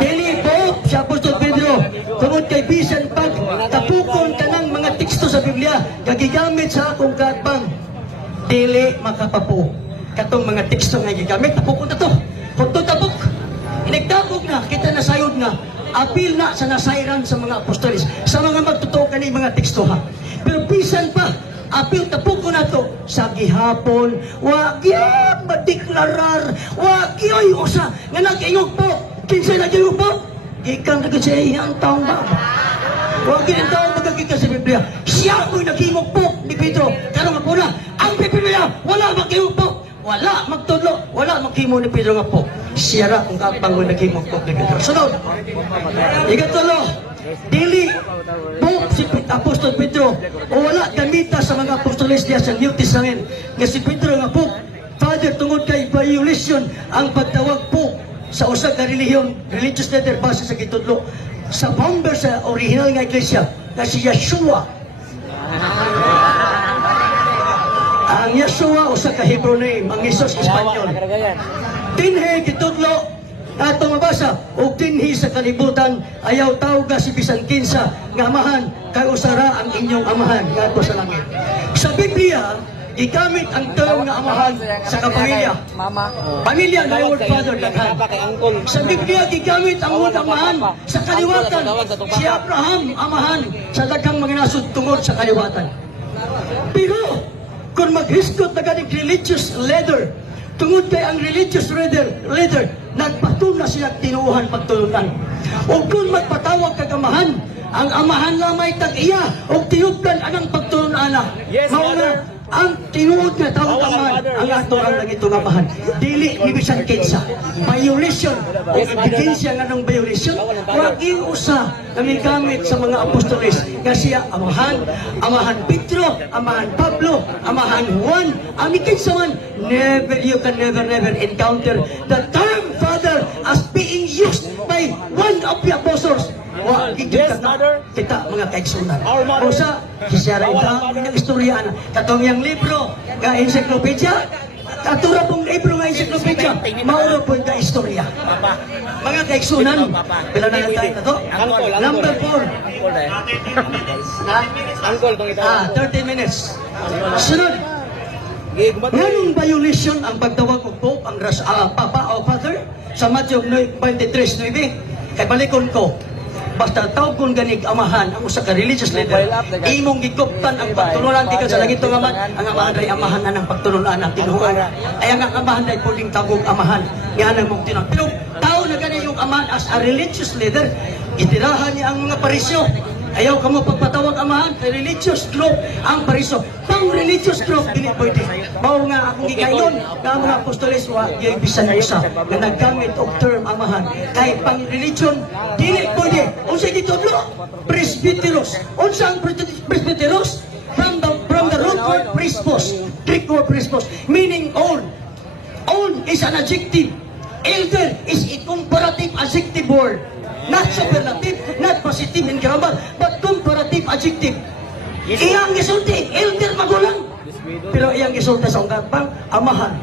Dili po si Apostol Pedro, tungod kay bisan pag tapukon ka ng mga teksto sa Biblia, gagigamit sa akong katbang, dili makapapo. Katong mga teksto nga gigamit, tapukon na to. Kung to tapok, inagtapok na, kita nasayod na, apil na sa nasayran sa mga apostolis, sa mga magtotoo ka mga teksto ha. Pero bisan pa, apil tapok ko na to sa gihapon, wag yan madeklarar, wag yoy usa nga nag-ingog po, kinsay nag-ingog po, gikan na sa iyang taong ba, wag yan taong magagika sa Biblia, siya ko'y nag-ingog po ni Pedro, karong nga po na, ang Biblia, wala mag-ingog po, wala magtudlo, wala maghimo ni Pedro nga po, siya ra kung kapang ko'y nag-ingog po ni Pedro. Sunod, ikatulo, dili po si Apostol Pedro o wala gamita sa mga apostoles diya sa New Testament nga si Pedro nga po Father tungod kay violation ang pagtawag po sa usa ka relihiyon, religious leader base sa gitudlo sa founder sa original nga iglesia na si Yeshua. Ang Yeshua usa ka Hebrew name, ang Jesus Espanyol. Tinhe gitudlo ato mabasa, og dinhi sa kalibutan, ayaw tawag si bisan kinsa nga amahan, kay usara ang inyong amahan, nga po sa langit. Sa Biblia, igamit ang term nga amahan sa kapamilya. Pamilya na word father, daghan. Sa Biblia, igamit ang word amahan sa kaliwatan. Si Abraham, amahan sa daghang mga nasud tungod sa kaliwatan. Pero, kung maghiskot na ganing religious leader, tungod kay ang religious leader nagpatuna siya tinuuhan pagtulunan. O kung magpatawag kagamahan, ang amahan lamay tag-iya o tiyubdan anang pagtulunan. Yes, Mauna, ang tinuod nga tawag amahan, ang ato ang nagitong amahan. Dili libisan kinsa. Violation o ebidensya nga ng violation. Wag usa kami gamit sa mga apostoles nga siya amahan, amahan Pedro, amahan Pablo, amahan Juan, ami kinsa man. Never, you can never encounter the term Father as being used by one of the apostles. Wa kita mga kaigsunan. O sa kisara ita mga istorya na katong yang libro nga encyclopedia, katura pong libro nga encyclopedia, mauro po ka istorya. Mga kaigsunan, pila na lang tayo na to? Number 4. Angkol tong ito. 30 minutes. Sunod. Nganong violation ang pagtawag og Pope ang Papa o Father sa Matthew 23:9? Kay balikon ko, basta tawag kong ganig amahan ang usa ka religious leader, imong gikuptan ang pagtulunan di ka sa langit ng amahan, ang amahan ay amahan na ng pagtulunan ng tinuhuan. Ay ang amahan ay pwedeng tawag amahan, yan ang mong tinuhuan. Pero tao na ganyan yung amahan as a religious leader, itirahan niya ang mga parisyo. Ayaw ka mo pagpatawag amahan kay religious group ang parisyo. Pang religious group, dili pwede. Mao nga akong gikayon na mga apostoles wa yung bisan usa na naggamit og term amahan. Kay pang religion, dili pwede. Unsa gitudlo? Presbyteros. Unsa ang presbyteros? From the root word presbos, Greek word presbos, meaning own. Own is an adjective. Elder is a comparative adjective word. Not superlative, not positive in grammar, but comparative adjective. Iyang gisulti, elder magulang. Pero iyang gisulti sa unggatang amahan.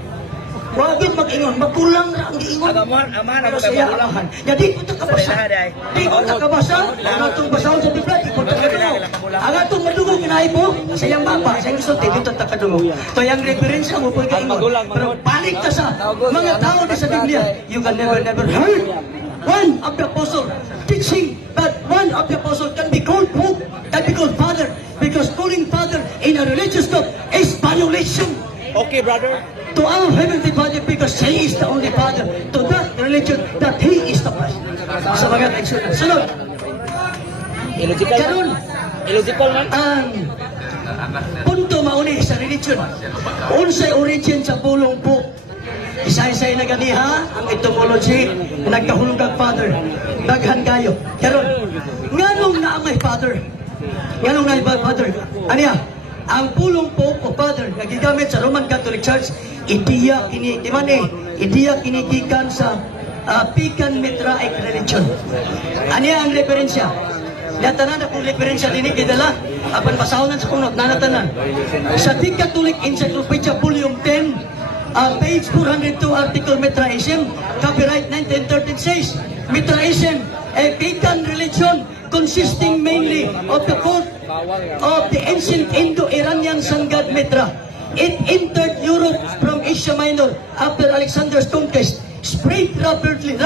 Wagin mag-ingon, magulang na ang giingon. Pero siya amahan. Ya di ko takabasa. Di ko takabasa. Ang atong basahon sa Biblia, di ko takadungo. Ang atong madugo kinahay po, sa iyang mapa, sa iyang gisulti, dito takadungo. So yung referensya mo po kaingon. Pero balik ka sa mga tao sa Biblia, you can never heard one of the apostle teaching that one of the apostle can be called Pope, can be called Father, because calling Father in a religious group is violation Okay, brother. to our Heavenly Father, because He is the only Father to that religion that He is the Christ. Sa mga kaigsunan. Sunod, Illogical. karon Illogical man. ang punto mauni sa religion. Unsay origin sa pulong Pope? Isa-isay na ganiha ang etymology nagkahulog kag Father. Daghan kayo. Karon, nganong na may Father? Nganong na may Father? Aniya, ang pulong Pope o Father nga gigamit sa Roman Catholic Church, ideya kini ideya kinigikan sa Pican Mitraic religion. Aniya ang referensya. Natanan akong referensya din gidala apan basahonan sa kunot nanatanan. Sa The Catholic Encyclopedia Volume 10, page 402, article Mitraism, copyright 1913 says, Mitraism, a pagan religion consisting mainly of the cult of the ancient Indo-Iranian sun god Mitra. It entered Europe from Asia Minor after Alexander's conquest, spread rapidly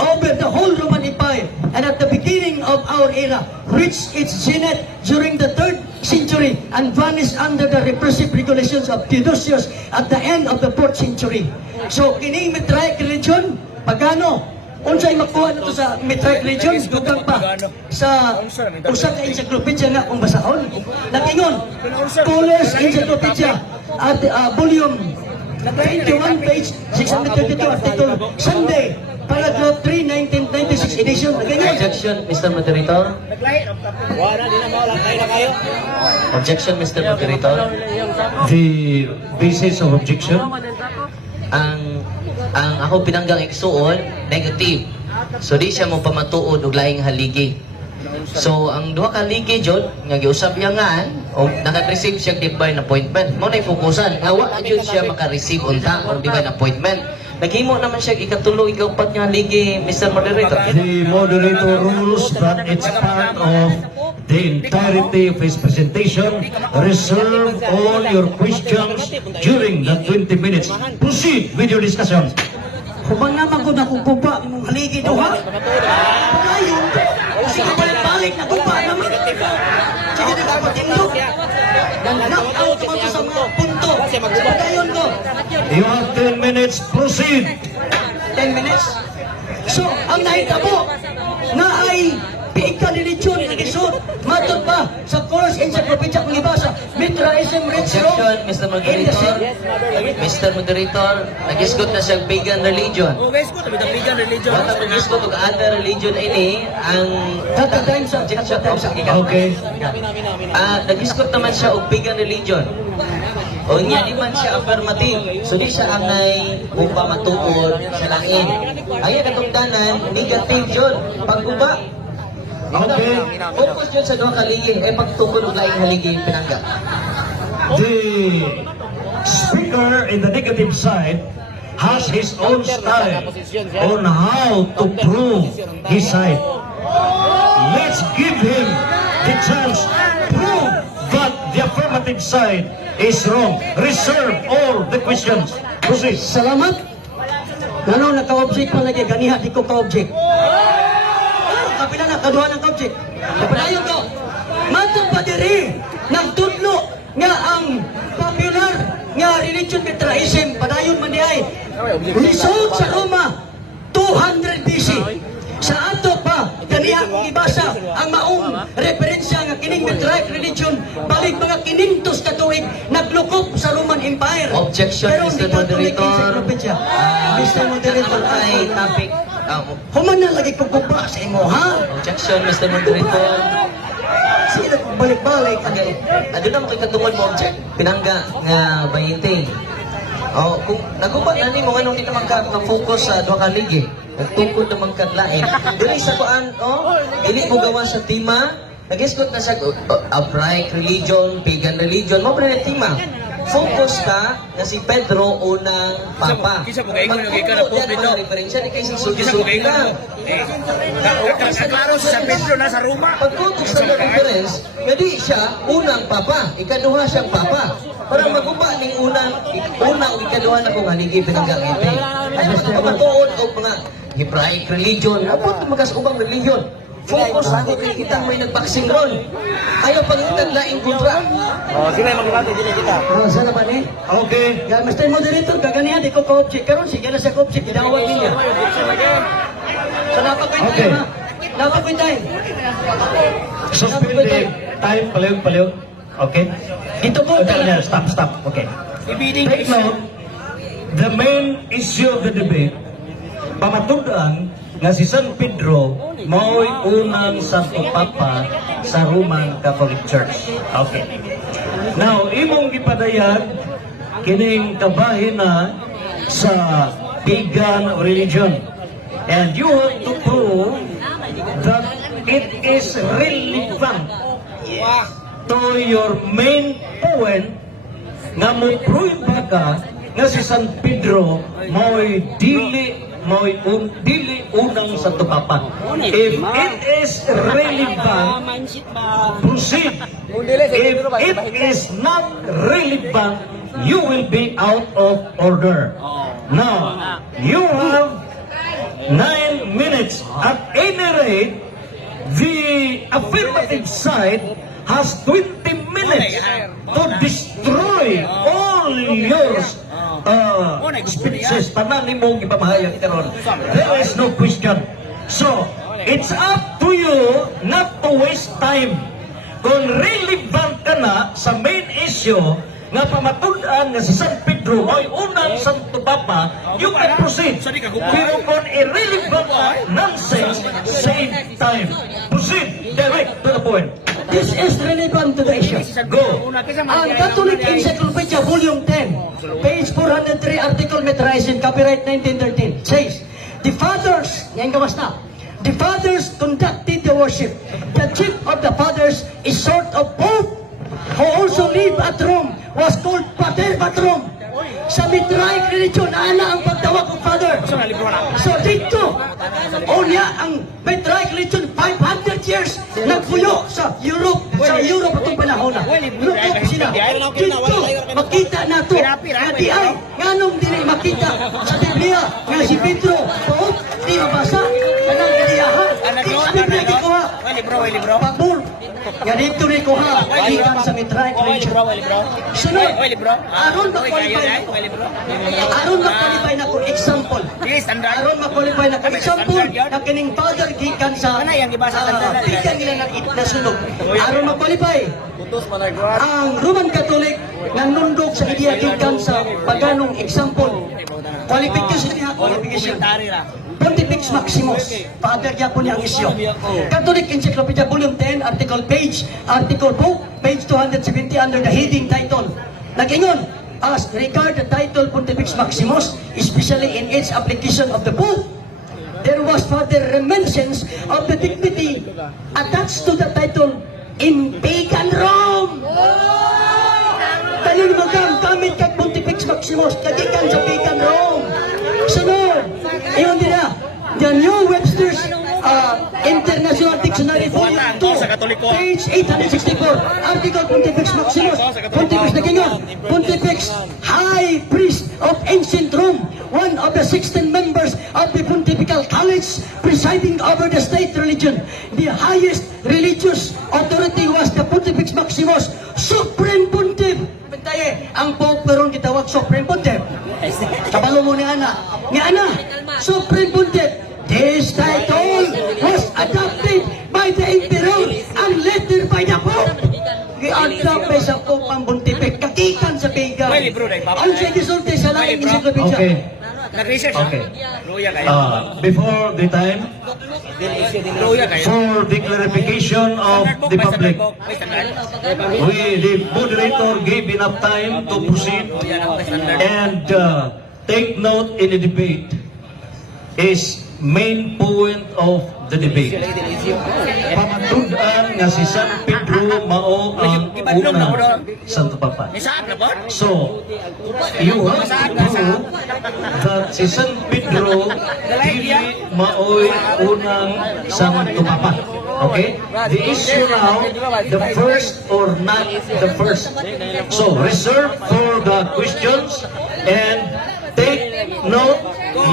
over the whole Roman Empire, and at the beginning of our era, reached its zenith during the 3rd century and vanished under the repressive regulations of Theodosius at the end of the 4th century. So, kining Mitraic religion, pagano, unsay makuha na to sa Mitraic religion, butang pa sa usa ka encyclopedia nga kung basahon. Nagingon, Scholars Encyclopedia at volume 21, page 632, article Sunday, paragraph 3, 1996 edition. Objection, Mr. Moderator. Wala, di na mawala. Kaya na kayo. Objection, Mr. Moderator. The basis of objection. Ang ako pinanggang igsuon, negative. So di siya mo pamatuod og laing haligi. So ang duha ka haligi jud nga giusab niya nga o naka-receive siya divine appointment. Mo nay fokusan nga wa jud siya maka-receive unta og divine appointment. Naghimo naman siya ikatulo ikaupat nga haligi, Mr. Moderator. The moderator rules that it's part of the entirety of his presentation. Reserve all your questions during the 20 minutes. Proceed with your discussion. Kubang naman ko nakukupa mong haligi duha. Pagayon ko. Sige balik na kupa naman. Sige di ba patindog. Knock-out ko to sa mga punto. Pagayon ko. You have 10 minutes. Proceed. 10 minutes. So, ang nahitabo na ay ka religion nga gisod. Matod pa sa course encyclopedia kung ibasa, Mitraism Rich Objection, Mr. Moderator. Yes, brother. Mr. Moderator, nag-isgot na siyang pagan religion. Oh, guys ko, tabi tabigan religion. Wala nag-isgot og other religion ini ang Tatadayin sa objection. Okay. nag-isgot naman siya og pagan religion. O niya di man siya affirmative. So di siya angay upa matuod sa langit. Ay katungdanan negative yun. Pagguba. Okay. Focus yun sa duha ka ligid ay pagtukod og laing haligi pinangga. The speaker in the negative side has his own style on how to prove his side. Let's give him the chance to prove that the affirmative side is wrong. Reserve all the questions. Proceed. Salamat. Ano naka-object pa lagi ganiha di ko ka-object. Kapila na kaduha ng object. Kapadayon ko. Matod pa diri nagtudlo nga ang popular nga religion Mitraism padayon man diay. Lisod sa Roma 200 BC. Sa ato pa ganiha kung ibasa ang maong referensya nga kining Mitraism religion balik mga 500 ka tuig naglukop sa Roman Empire. Objection, Pero Mr. hindi ka tulig Moderator. sa propetsya. Mr. Moderator, Ay topic. human na lagi kong kupa sa imo, ha? Objection, Mr. Moderator. Sila kong balik-balik. Okay. Ano na mo ikatungod mo object? Pinangga nga 20. Oh, kung nagubat na ni mo anong di naman ka focus sa duha ka ligi. Nagtungkod naman ka lain. Dili sa kuan, dili mo gawa sa tema. Nag-isgot na sa upright religion, pagan religion, mo pa na tema. Focus ka na si Pedro unang papa. Kisa po kayo yung ika na po, Pedro. Referensya ni kay Kisa po Sugi-sugi kayo lang. Kaklaro sa Pedro na sa Roma. Pagkutok sa reference, hindi siya unang papa, ikaduha siyang papa. Para maguba ning unang ikaduha na kung haligi pinagagiti. Ay magpapatuod o mga Hebraic religion, apot magkasubang religion. Focus ako kay kita may nagbaksing ron. Ayaw pangitag laing kontra. Oh, sila magkakati din kita. Sana ba ni? Okay. Ya, Mr. Moderator, kaganiha, di ko ka-object. Karon sige na sa ka-object, idawat niya. So, napakoy Okay. time, ha? Napakoy time. Suspended time. Paliw. Okay. Ito po, Okay, stop. Okay. Take note, the main issue of the debate, pamatundaan nga si San Pedro mao'y unang Santo Papa sa Roman Catholic Church. Okay. Now, imong gipadayag kining kabahin na sa pagan religion. And you have to prove that it is relevant to your main point nga mo prove ka nga si San Pedro mo'y dili unang Santo Papa. If it is relevant, proceed. If it is not relevant, you will be out of order. Now, you have 9 minutes. At any rate, the affirmative side has 20 minutes to destroy all yours speeches. Tanan ni mong ipamahayag karon. There is no question. So, it's up to you not to waste time. Kung relevant ka na sa main issue nga pamatud-an nga si San Pedro ay unang Santo Papa, you can proceed. Pero kung irrelevant na nonsense, save time. Proceed direct to the point. this is relevant to the issue. Go. Ang Catholic Encyclopedia, Volume 10, page 403, Article Mitraism, copyright 1913, says, the fathers, yan gawas na, the fathers conducted the worship. The chief of the fathers is sort of pope, who also lived at Rome, was called Pater Patrum. Sa Mitraic religion, ana ang pagtawag ng father. So dito, unya ang Mitraic religion, 500 years nagpuyo sa Europe itong panahon na. Lukop sila. Dito, makita na to, na di ay, nganong di na makita sa Biblia, nga si Pedro, poop, di mabasa, kanang iliyahan, di sa Biblia gikuha. Pabor, Nga dito ni ko ha, gikan sa Mitraik Region. Sunod, aron ma-qualify na ko example. Aron ma-qualify na ko example na kining father gikan sa gikan nila na sunog. Aron ma-qualify, ang Roman Catholic nanundog sa ideya gikan sa paganong example. Qualification niya, qualification. Pontifex Maximus, Father Yapon ang isyo. Catholic Encyclopedia Volume 10, Article 4, page 270 under the heading title. Nagingon, as regard the title Pontifex Maximus, especially in its application of the Pope, there was further reminiscence of the dignity attached to the title in pagan Rome. Tanin mo gamit kag Pontifex Maximus, kagikan sa pagan Rome. Sunod, iyon din na, the New Webster's International Dictionary Volume 2, page 864, Article Pontifex Maximus, Pontifex na kinyo, Pontifex High Priest of Ancient Rome, one of the 16 members of the Pontifical College presiding over the state religion. The highest religious authority was the Pontifex Maximus, Supreme Pontiff. Tayo, ang Pope meron gitawag Supreme Pontiff. Kabalo mo ni Ana. Ni Ana, Supreme Pontiff. This title was adopted by the Emperor and later by the Pope. Gi-adopt by sa Pope ang Pontific. Kakikan sa Pega. Ang siya gisulti sa laing encyclopedia. Okay. Nag-research Okay. Luya kayo. Before the time, Luya kayo. for the clarification of the public, the moderator gave enough time to proceed and take note in the debate is main point of the debate. Pamatud-an nga si San Pedro mao ang unang Santo Papa. Nisaap na po? So, you have to prove that si San Pedro dili maoy unang Santo Papa. Okay? The issue now, the first or not the first. So, reserve for the questions and take note,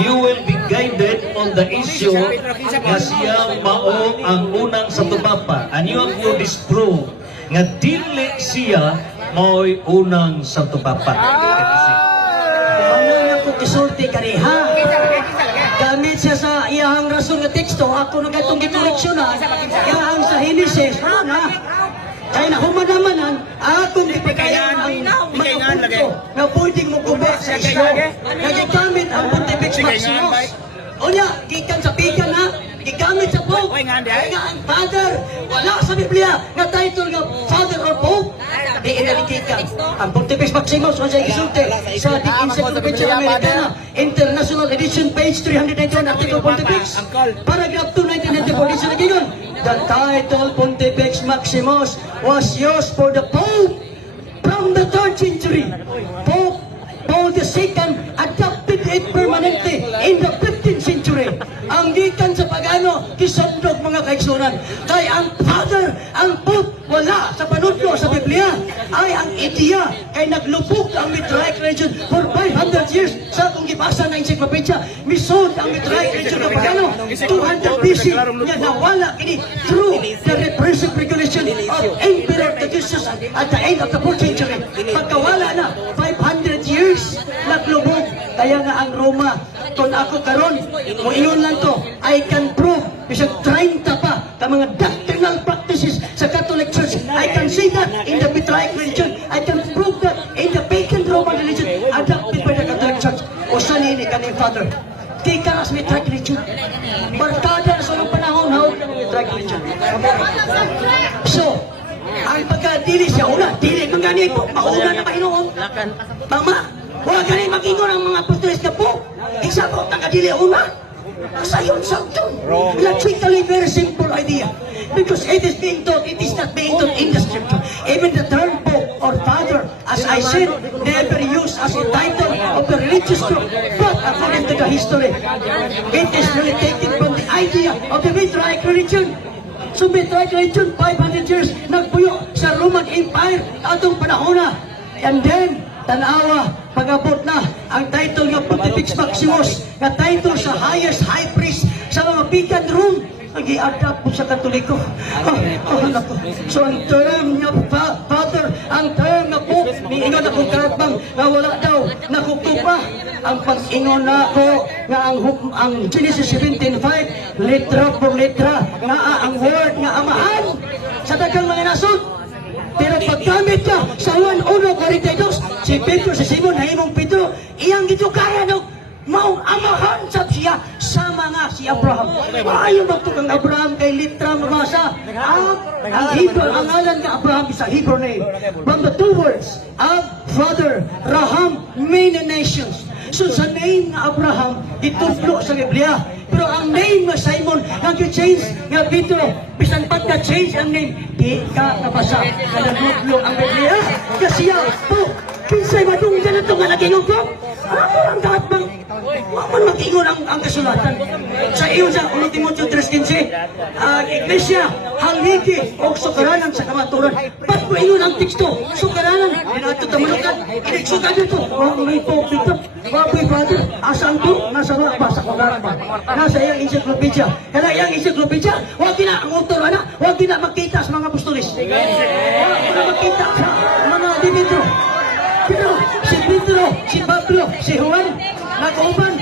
you will be guided on the issue nga siya mao ang unang Santo Papa. And you have to disprove nga dili siya mao'y unang Santo Papa. Ano yung kung isulti ka rin, ha? Gamit siya sa iyahang rason nga teksto, ako na katong gikoreksyon na, iyahang sa Genesis, na, kaya na humanaman akong ipagayan ang mga punto na pwedeng mo kubak sa isyo. Nagigamit ang Pontifex Maximus. O niya, gikan sa pigan na, gigamit sa Pope. Kaya nga ang Father, wala sa Biblia na title nga Father or Pope. Di inaligikan. Ang Pontifex Maximus, kung siya isulti sa The Encyclopedia Americana, International Edition, page 391, Article Pontifex, paragraph 2, 1994, di siya nagingon. The title Pontifex Maximus was used for the Pope from the 3rd century. Pope Paul II adopted it permanently in the 15th century. Ang gikan sa pagano, kisundog mga kaigsunan. Kay ang Father, ang Pope, wala sa panudlo sa Biblia. Ay ang ideya, kay naglubog ang Mitraik region for 500 years. Sa akong gibasa na encyclopedia, misod ang Mitraik region na pagano, 200 BC, nga nawala kini through the repressive regulation of Emperor Augustus at the end of the 4th century. Pagkawala na, 500 years, naglubog. Kaya nga ang Roma, kung ako karon, mo iyon lang to, I can prove, bisag 30 pa, ka mga doctrinal practices sa Catholic Church, I can see that in the Mitraik religion, I can prove that in the pagan Roman religion, adopted by the Catholic Church. O saan ini kaning Father? Di ka sa Mitraik religion. Barkada sa mga panahon, hawag ng Mitraik religion. So, ang pagka-dili siya, una, dili kung ganito, mauna na Panginoon. Mama, wala ganit mag-ingon ang mga apostoles na po. Isabot ang kadili una. Sayon sa ito. Logically, very simple idea. Because it is being taught, it is not being taught in the scripture. Even the term Pope or Father, as I said, never used as a title of the religious group. But according to the history, it is really taken from the idea of the Mitraik religion. So Mitraik religion, 500 years, nagpuyo sa Roman Empire atong panahon na. And then, tanawa, pag-abot na ang title ng Pontifex Maximus, na title sa highest high priest sa mga pagan Rome. nag-i-adapt po sa Katoliko. Naku. So ang term nga Father, ang term nga po, niingon akong karapang na wala daw nakukupa. Ang pag-ingon na ako nga ang Genesis 17:5, letra por letra, nga ang word nga amahan sa daghang mga nasod. Pero paggamit ka sa 1:1:42, si Pedro, si Simon, na imong Pedro, iyang gitukayan ng maong amahan sa siya sa mga si Abraham. Maayo magtukang Abraham kay litra mabasa. Ang Hebrew, ang ngalan nga Abraham is a Hebrew name. From the two words, Ab, Father, Raham, many nations. So sa name nga Abraham, itutlo sa Biblia. Pero ang name nga Simon, nga change nga Pedro, bisan pag na-change ang name, di ka nabasa. Kada tutlo ang Biblia. Kasi po, kinsay madunggan na ito nga nagingong ko? Ako ang dapat bang waman mag-ingon ang kasulatan. Sa iyo sa 1 Timoteo 3:15, Iglesia, haligi o sukaranan sa kamaturan. Ba't mo ingon ang teksto? Sukaranan, dinato tamanukan, iniksukan dito. May po, dito. Wapoy, brother, asang to? Nasa mga basa ko ba? Nasa iyang encyclopedia. Kaya iyang encyclopedia, huwag na ang autor, huwag na makita sa mga apostolis. Huwag na makita sa mga Dimitro. Pero si Pedro, si Pablo, si Juan, nag-uban.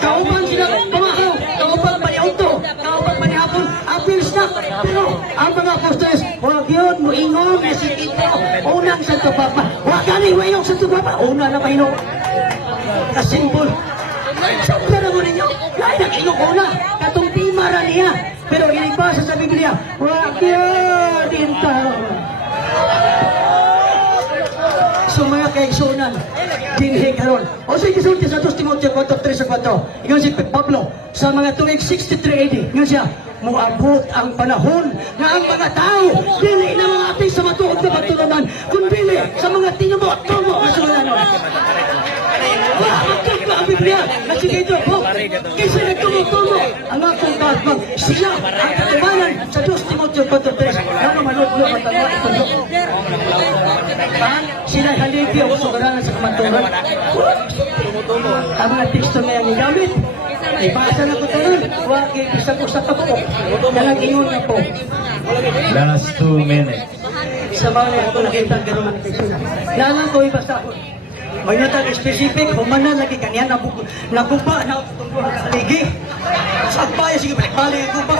Kauban sila pumakaw, kauban pa ni Auto, kauban pa ni Hapon, apils na. Pero ang mga apostoles, huwag yun, muingon na si Tito, unang Santo Papa. Huwag galing, wayong Santo Papa, una na mainom. Kasimbol. Sabi na mo ninyo, lahat ang inukuna, katong timara niya. Pero inibasa sa Biblia, huwag yun, dintaw. So mga kaigsunan, dinhi karon. O sa gisulti sa 2 Timoteo 4:3-4. Ingon si Pablo sa mga tuig 63 AD. Ingon siya, muabot ang panahon na ang mga tao dili na mga ating sa matuod na pagtulunan, kundi sa mga tinubo-tubo na sulanon. Bakit ba ang Biblia? Kasi dito po, kasi nagtubo-tubo ang akong katbang. Sila ang katumanan sa 2 Timoteo 4:3 na manudlo at ang mga itulo. Sila haligi o sugaranan sa kamaturan. Ang mga teksto na yan gamit. Ibasa na ko ito nun. Huwag isa ko sa kapko. Dalang ingon na po. Last 2 minutes. Sa mga na ako nakita ang gano'n mga teksto. Lalang ko ibasa ko. May natag specific, humana lagi kanya nagupa na tungkol ang haligi. Sa agpaya, sige balik-balik ang gupa.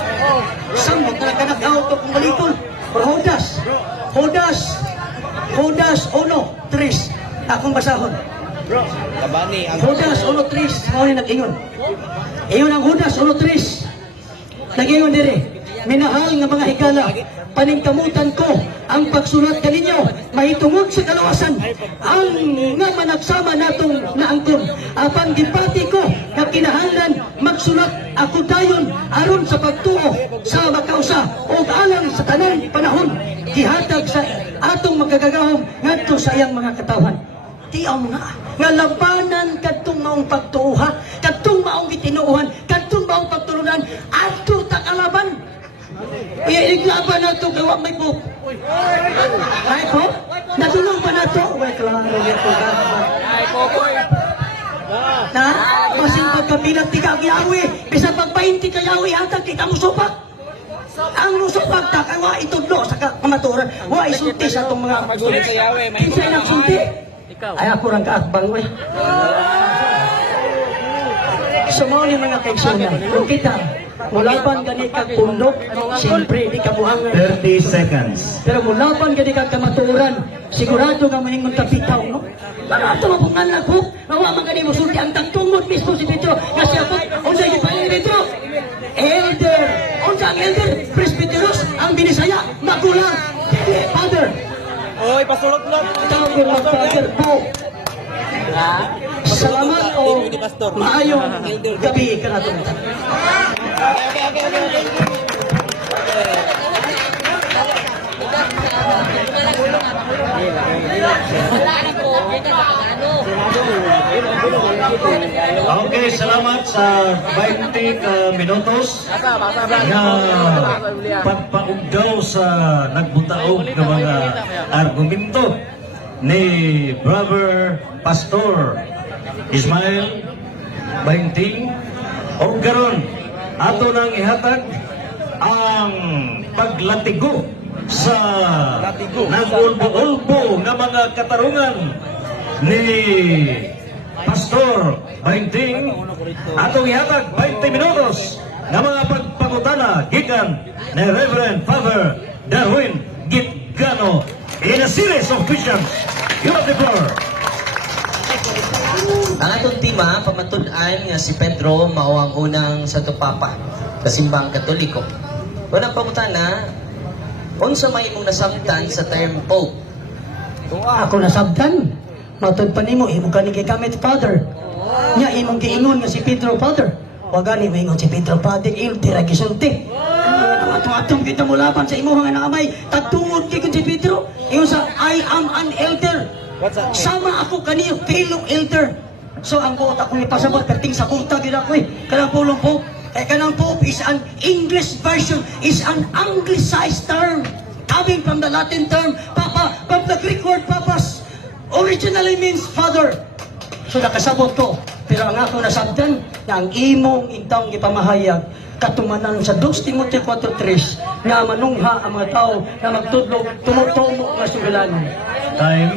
Sambot na nagkanag-out o kung balitol. Or Judas 1:3. Akong basahon. Judas 1:3. Mao ni nag-ingon. Ingon ang Judas 1:3. Nag-ingon diri. Minahal nga mga higala, paningkamutan ko ang pagsulat kaninyo mahitungod sa kaluwasan ang nga managsama natong naangkon apan gipati ko nga kinahanglan magsulat ako dayon aron sa pagtuo sa makausa ug alang sa tanan panahon gihatag sa atong magagagahom ngadto sa iyang mga katawhan. Tiyaw nga labanan kadtong maong pagtuuha, kadtong maong gitinuuhan, kadtong maong pagtulunan adto ta kalaban. Iglaban na ito, gawa may po. Ay po? Natulong pa na ito? Uy, klaro ito. Ay po po. Na? Masin pagkabilang tiga yawi. Bisa pagpahinti ka yawi, hatag kita musupak. Ang musupak ta, kaya wa itudlo sa kamaturan. Wa isulti sa itong mga kinsay nagsulti. Ay ako rang kaakbang, uy. Sumuli mga kaigsunan. Kung kita, mulaban gani kag pundok, siyempre di ka buhangan. 30 seconds. Pero mulaban gani kag kamaturan, sigurado nga mahingon ka bitaw, no? Para ato mapungan ako, nawa man gani mo sulti ang tagtungod mismo si Pedro. Kasi ako, unsa yung pangalan ni Pedro? Elder. Unsa ang elder? Presbyteros, ang binisaya, magulang. Father. Oy, pasulot lang. Tawag mo, Father po. Salamat o maayong gabi ka na ito. Okay, salamat sa 20 minutos nga pagpaugdaw sa nagbutaog ng mga argumento ni Brother Pastor Ismael Bainting. O garon, ato nang ihatag ang paglatigo sa nagulbo-ulbo nga mga katarungan ni Pastor Bainting. Atong ihatag 20 minutos nga mga pagpangutana gikan ni Reverend Father Darwin Gitgano in a series of questions. You have the floor. Ang atong tema, pamatud-an nga si Pedro mao ang unang Santo Papa sa simbang Katoliko. Unang pangutana, unsa may imong nasabtan sa term Pope? Ako nasabtan. Matod pa nimo, imo ka ni gigamit, Father. Nya imong giingon nga si Pedro, Father. Wa gani mo ingon si Pedro, Father, ilti ra gisulti. Atong kita mo laban sa imo nga naamay. Tagtungod kay kun si Pedro. Ingon sa, I am an elder. Sama ako kaniyo, fellow elder. So ang buot akong ipasabot, perting sa kulta, gina ko kanang pulong Pope. Kanang Pope is an English version, is an anglicized term. Coming from the Latin term, Papa, from the Greek word Papas, originally means Father. So nakasabot ko, pero ang ako nasabtan, na ang imong intawng ipamahayag, katumanan sa 2 Timoteo 4:3, na manungha ang mga tao na magtudlog, tumutumo nga sugalan. Time.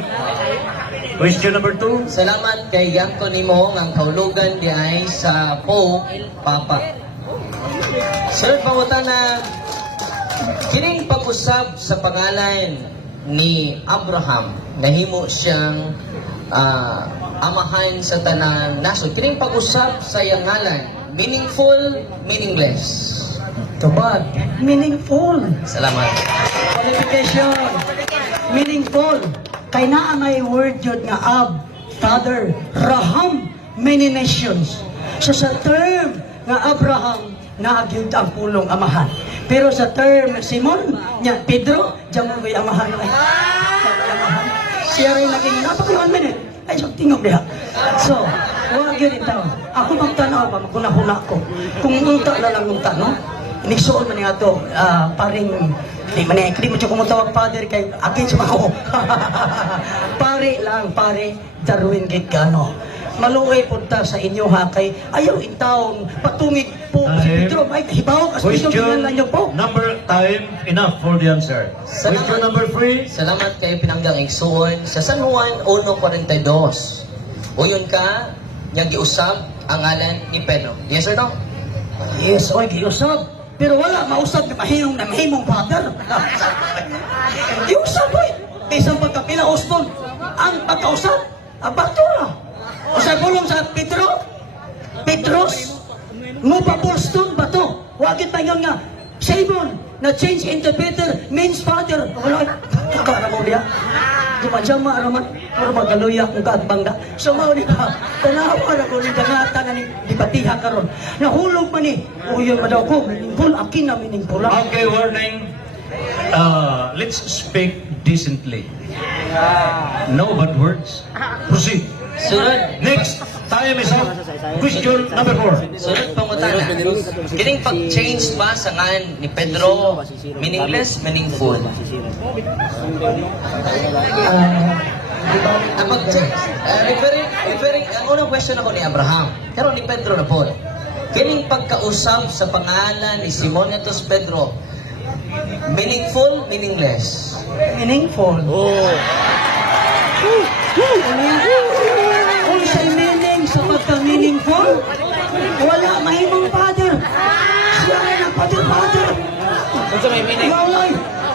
Question number 2. Salamat kay Yanko nimo ang kaulugan di ay sa Pope Papa. Sir, pangutana, kining pag-usab sa pangalan ni Abraham, nahimo siyang amahan sa tanan nasod. Kining pag-usab sa iyang ngalan, meaningful, meaningless? Tubag, meaningful. Salamat. Qualification, meaningful. Kay naa may word yun nga Ab, Father, Raham, many nations. So sa term nga Abraham, naagyod ang pulong amahan. Pero sa term Simon, nya Pedro, diyan mo may amahan. Amahan. Siya rin naging, napaka 1 minute. Ay, so tingog diha. So, huwag yun ito. Ako magtanaw ba, makunahuna ko. Kung unta na lang unta, no? Inigsuon man nga ito, paring, di mo siya kumutawag Father kay akin siya ako. Pare lang, pare, Darwin Gitgano. Maluoy punta sa inyo ha, kay ayaw intawong patungig po si Pedro. Ay, hibaw, as gusto lang niyo po. Number time, enough for the answer. Question number 3. Salamat kay pinanggang igsuon sa San Juan 1:42. Uyon ka, niyang giusab ang ngalan ni Pedro. Yes or no? Yes, oy, giusab. Pero wala, mausap na mahimong Father. Giusab, oy. Isang pagkapila, Oston. Ang pagkausap, ang baktura. O sa bulong sa Pedro, Petros, Ngupa Boston ba to? Wakit pa yun nga, Simon, na change into Peter means Father. Wala, kakara mo niya. Dumansama, araman, pero magaluya kung kaatbang na. So, mao ni ba, tanawa na ko ni Danata na ni Dibatiha karon. Nahulog man ni, uyon man daw ko, meaningful, akin na meaningful lang. Okay, warning. Let's speak decently. No bad words. Proceed. Sunod, Next, time is up. Question number 4. sunod pangutana. Kining pag-change ba sa ngalan ni Pedro, meaningless, meaningful? Ang pag-change, referring, ang unang question ako ni Abraham, pero ni Pedro na po. Kining pagkausap sa pangalan ni Simonetos Pedro, meaningful, meaningless? Meaningful. Kung sa'y meaning sa pagka-meaningful, wala mahimong Father. Siya rin ang Father. Unsa may meaning? Wala.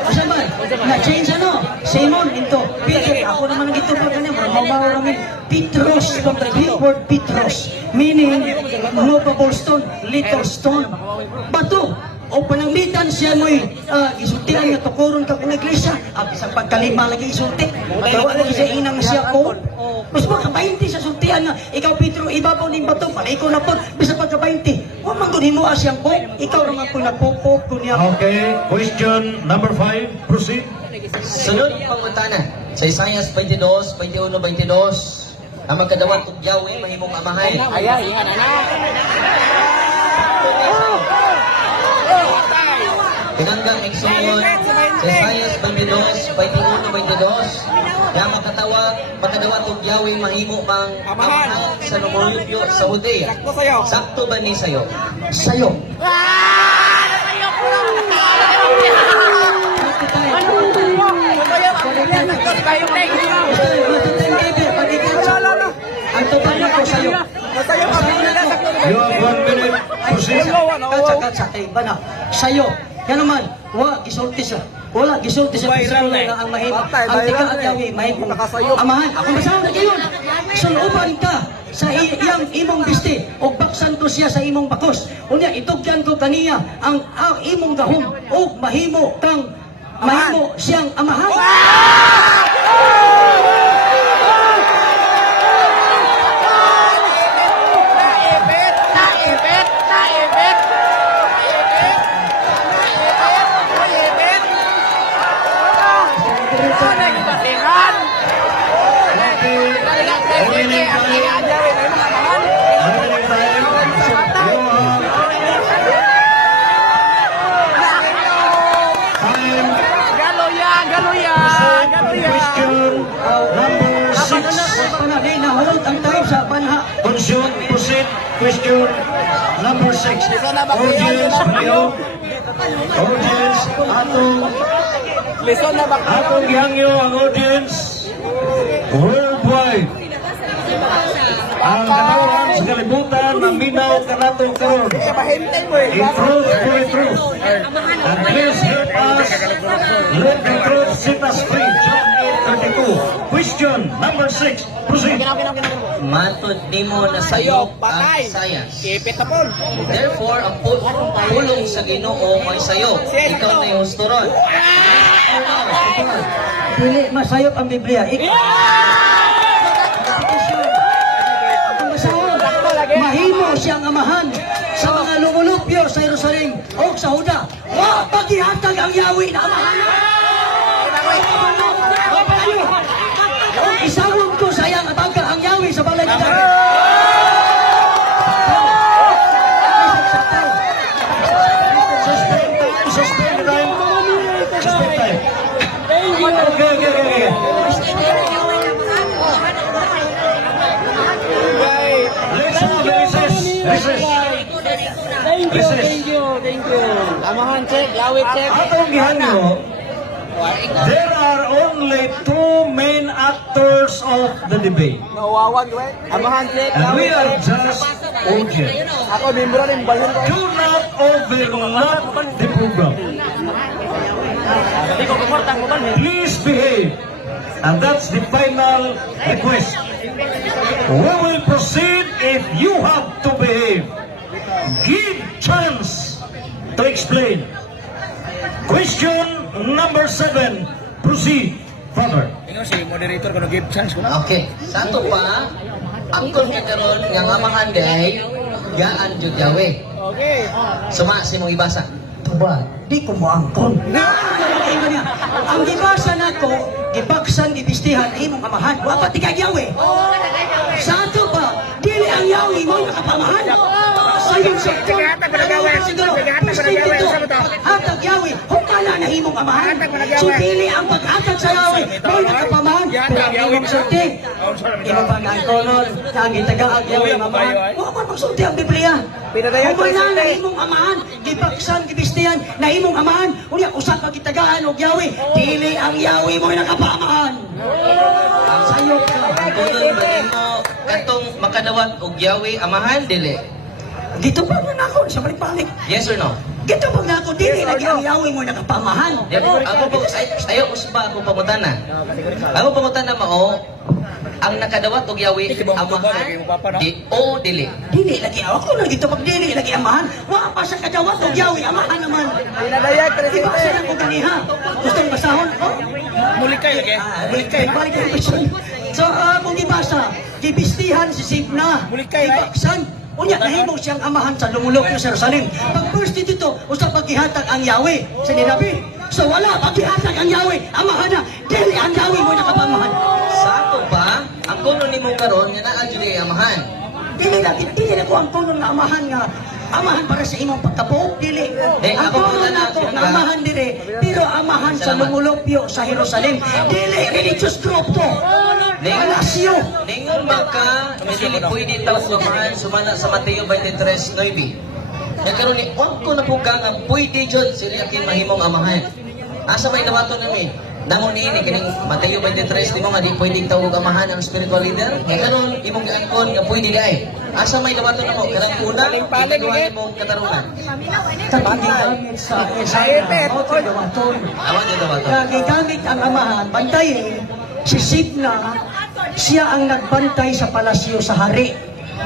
Asa ba? Na-change ano? Simon into Peter. Ako naman ang gitupag kanya. Mababaw namin. Petros, from the Greek word Petros. Meaning, movable stone, little stone. Bato. O pananglitan siya mo'y isultihan nga tukuron ka kung iglesia. Ang isang pagkalima lagi isulti. Gawa lagi siya inang siya ko. Mas makabainti sa sultihan nga. Ikaw, Pedro, ibabaw ng bato. Paliko na po. Bisa pagkabainti. Huwag man kunin mo asiyang po. Ikaw naman po nagpupop ko niya. Okay, question number 5. Proceed. Sunod pangutana. Sa Isaiah 22, 21, 22, ang magkadawat ug Yahweh mahimong amahay. Pinanggang igsuon sa Isaiah 22, 21, 22, na makadawat ug Yahweh mahimo mang amahan sa numulyo sa Judea. Sakto ba ni sayo? Sayo. Ang tutunan ko sa'yo. You have 1 minute. Proceed. Katsa, iba na. Sa'yo. Yan naman, wala, gisulti siya. Wala, gisulti siya. Viral na eh. Ang mahimo. Ang tiga at yawi, mahimo. Amahan, ako masahan na kayo. Sunuban ka sa iyang imong bisti o baksan ko siya sa imong bakos. Unya, itugyan ko kaniya ang imong gahom o mahimo kang mahimo siyang amahan. Nahulog ang time sa banha. Proceed. Question number 6. Audience, Mayo. Audience, atong gihangyo ang audience worldwide. Ang kanawan sa kalibutan na minaw ka nato karon. Improve for the truth. And please help us let the truth set us free. John 8:32. Question number 6. Proceed. Matod nimo na sayop ang science. Therefore, ang pulong sa Ginoo ay sayop. Ikaw na yung husturon. Dili masayop ang Biblia. Mahimo siyang amahan sa mga lumulupyo sa Jerusalem o sa Huda. Wa paghihatag ang yawi na amahan. O isawag ko sa iyang atangka ang yawi sa balay ng David. Suspend time. Suspend time. Okay. Let's have a recess. Thank you. Amahan check, lawit check. Atong gihangyo, there are only 2 main actors of the debate. Nawawag, we. Amahan check, And we lawit are check. just audience. Ako, membro rin, bayan ko. Do not overlap the program. Please behave. And that's the final request. We will proceed if you have to behave. Give chance to explain. Question number 7. Proceed. Father. Ingo si moderator ko give chance ko na. Okay. Sa ato pa, angkon ka karon nga amahan day, gaan jud yawe. Okay. Suma si mong ibasa. Tuba, di ko mo angkon. Ang gibasa na ko, gibaksan, gibistihan, imong amahan. Wa pa tigag yawi. Sa ato pa, dili ang yawi mo nakapamahan. Sayon sa hatag yawi, hukala na imong amahan. So dili ang pag-hatag sa yawi, mo nakapamahan. Pero ang imong sulti, imong pag-angkonon, na ang gitagaag yawi mamahan. Wa pa magsulti ang Biblia. Humana na imong amahan, gibaksan, gibistihan, na imong amahan. Unya, usap ka gitagaan og yawi, dili ang yawi mo nakapamahan. Sayop ka. Kunon ba nimo katong makadawat og yawe amahan dili? Dito pa na ako sa balik-balik. Yes or no? Dito pa na ako, dili lagi ang yawi mo nakapamahan. Ako po ayo usba ako pangutana. Ako pangutana mao ang nakadawat og yawe amahan di o dili. Dili lagi ako na dito pag dili lagi amahan. Wa pa sa kadawat og yawi amahan naman. Pinadayag, Di ba sila ko ganiha? Gusto mo basahon? Oh? Mulikay lagi. Mulikay. Balik ang question. So, kung gibasa, gibistihan si Sibna, Mulikay, gibaksan, unya nahimo siyang amahan sa lumulok ng Jerusalem. Pag first dito, usap paghihatag ang Yahweh sa ninabi. So wala, paghihatag ang Yahweh, amahan na, dili ang Yahweh mo nakapamahan. Sa ato pa, ang kuno nimo karon nga naa jud kay amahan. Dili na ko ang tulong na amahan nga, amahan para sa imong pagkabuok, dili. Ang ako tulong muna na ako, na- na amahan dili, pero amahan sa lumulupyo sa Jerusalem. Dili, religious group to. Palasyo. Ningon man ka, dili pwede taw amahan sumala sa Mateo 23:9. Nagkaroon ni, wag ko na po ka nga, pwede dyan sila akin mahimong amahan. Asa may nawato namin? Nangon ni ini, kining Mateo 23, di mo nga di pwede tawag amahan ang spiritual leader. Nagkaroon, imong gaangkon nga pwede gay. Asa may nawato na mo? Kanang una, ikaduhan imong katarungan. Kagigamit sa esaya, o tagawaton. Awan yung nawato. Kagigamit ang amahan, bantayin, si Signa, siya ang nagbantay sa palasyo sa hari.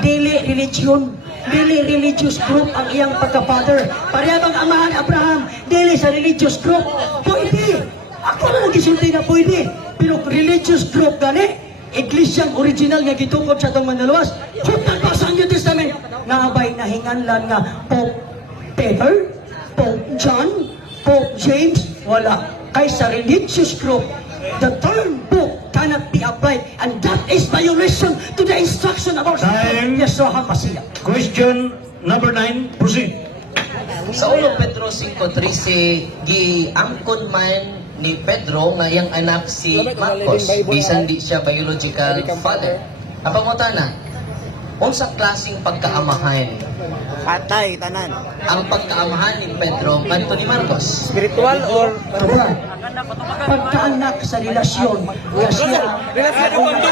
Dili religion, dili religious group ang iyang pagka-father. Pareha bang amahan Abraham, dili sa religious group. Pwede. Ako na nagisulti na pwede. Pero religious group gani, iglesyang original nga gitukod sa itong Mandaluwas. Huwag pa sa New Testament. Naabay na hinganlan nga Pope Peter, Pope John, Pope James, wala. Kay sa religious group, the term book cannot be applied, and that is violation to the instruction of our Time. Yeshua HaMashiach. Question number 9, proceed. Sa ulo Pedro 5:13, giangkon man ni Pedro nga iyang anak si Marcos, bisan di siya biological father. Ang pangutana, unsa klaseng pagkaamahan Patay, tanan. ang pagkaamahan ni Pedro ngadto ni Marcos? Spiritual or... Tuwa, pagkaanak sa relasyon, kasi Relasyon ng mundo.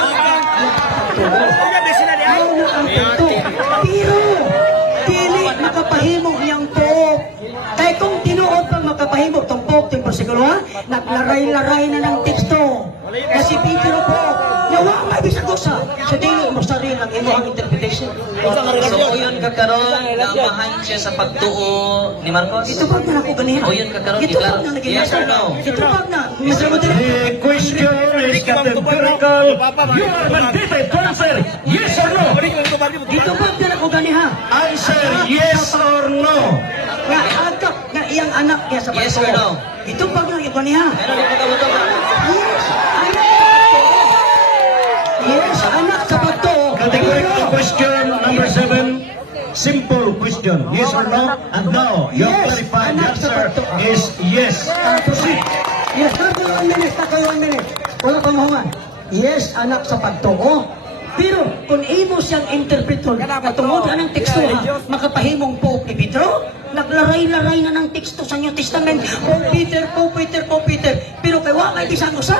ayaw na ang punto. Pero, dili nakapahimong iyang poop. Kaya kung tinuod pang makapahimong itong poop, itong persikulo ha, naglaray-laray na ng teksto. Kasi Peter po, nawa may bisag usa. Sa dili mo sarili ang imuhang interpretation. So uyon kakaron nga amahan siya sa pagtuo ni Marcos? Ito pag na ako ganihan. O yun kakaroon, Ito pag iklaro. na naging Yes or no? Ito pag na. Mr. Motel. The question is categorical. You are mandated to answer yes or no. Ito pag na ako ganihan. Answer yes or no. Nga agak nga iyang anak niya sa Yes pagtuo. or no? Ito pag na ako ganihan. Ano yung pagkabuto? Yes, anak sa pagtuo. Categorical question number 7. Simple question. Yes or no? And now, your Yes. clarified Anak sa answer pagtuo. is yes. Proceed. Yes, tako 1 minute, tako 1 minute. Wala pa mahuman. Yes, anak sa pagtuo. Pero kung imo siyang interpreton, katungod na ng teksto ha, makapahimong Pope ni Pedro, naglaray-laray na ng teksto sa New Testament, Pope Peter, Pope Peter, Pope Peter. Pero kay wa kay bisang usa,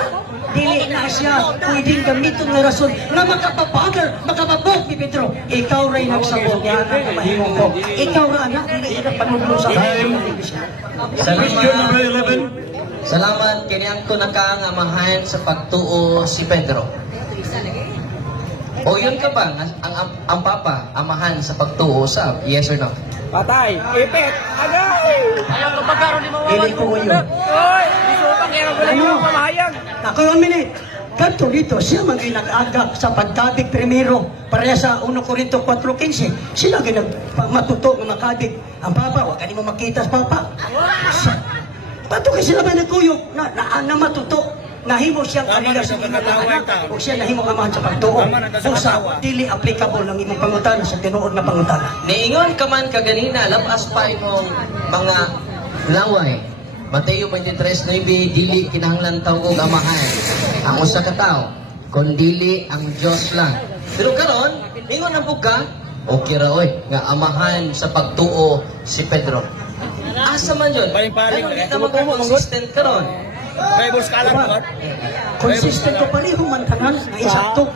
dili na siya pwedeng gamiton nga rason nga makapapader, makapapope ni Pedro. Ikaw ray nagsabot niya ang kamahimong ko. Ikaw ra anak, hindi ka panudlo sa Time. Question number 11. Salamat kiniyang ko nakaangamahan sa pagtuo si Pedro. O yun ka ba, ang papa, amahan sa pagtuo sa yes or no? Patay. Ipit. Agay. Dili ko yun. Oy, gusto pa kaya wala yung mamahayag. Ako 1 minute. Kanto dito, siya man ginag-agak sa pagkabig primero. Pareha sa 1 Corinto 4:15. Sila matuto ng makabig. Ang papa, wag ka mo makita sa papa. Pato kay sila ba nagkuyog na matuto? Nahimo siyang kanila sa imong anak o siya nahimo amahan sa pagtuo. Usa, dili applicable ng imong pangutana sa tinuod na pangutana. Niingon ka man kaganina, labas pa imong mga laway. Mateo 23:9, dili kinahanglan tawag og amahan ang usa ka tawo, kun dili ang Dios lang. Pero karon, ingon ang buka, okay ra oy, nga amahan sa pagtuo si Pedro. Asa man yun? Paling-paling, Ano, di na magka-consistent karon. Bible scholar ko. Consistent ko pareho man tanan na isakto.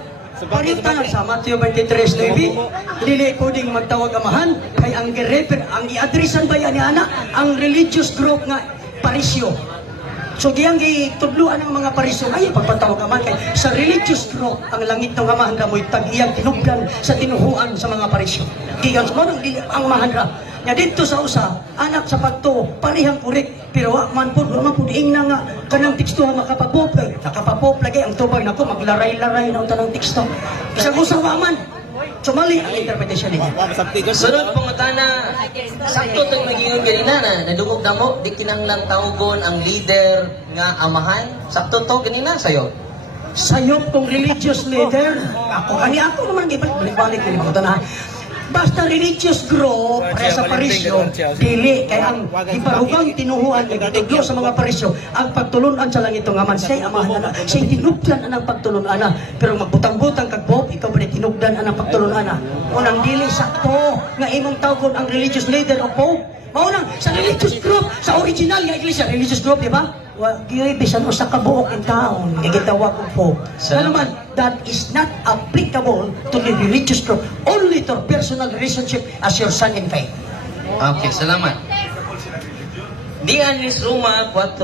Pareho tanan sa Matthew 23:9, dili pwedeng magtawag amahan kay ang girefer, ang i-addressan ba yan ni ana ang religious group nga parisyo. So diyang gitudluan ng mga parisyo ay pagpatawag amahan kay sa religious group ang langit ng amahan ra mo'y tag-iyang tinubdan sa tinuhuan sa mga parisyo. Gikan sa mga ang amahan ra. Nga dito sa usa, anak sa pagtuo, parehang korek. Pero wa man po ing na nga kanang teksto nga makapapoplay. Nakapapoplay ang tubay nako maglaray-laray na unta ng teksto. Isang usa wa man. Sumali ang interpretation niya. Sunod pangutana, sakto itong nagingon ganina na nadungog na mo, di kinanglang tawgon ang leader nga amahan. Sakto to ganina sa'yo. Sayop kong religious leader. Ako naman gibalik-balik ni mo na. Basta religious group, kaya sa parisyo, dili, kaya ang iparugang tinuhuan, nagituglo sa mga parisyo, ang pagtulunan sa langit ng aman, siya'y amahan na, siya'y tinugdan ang pagtulunan na, pero magbutang-butang kag Pope, ikaw ba tinugdan ang pagtulunan na? Unang dili sakto, nga imong tawgon ang religious leader o Pope, maunang sa religious group, sa original nga iglesia, religious group, di ba? Bisan mo sa kabuok in taon, gigitawag ko po. Ano naman, that is not applicable to the religious group, only to personal relationship as your son in faith. Okay, salamat. Di anis Roma 4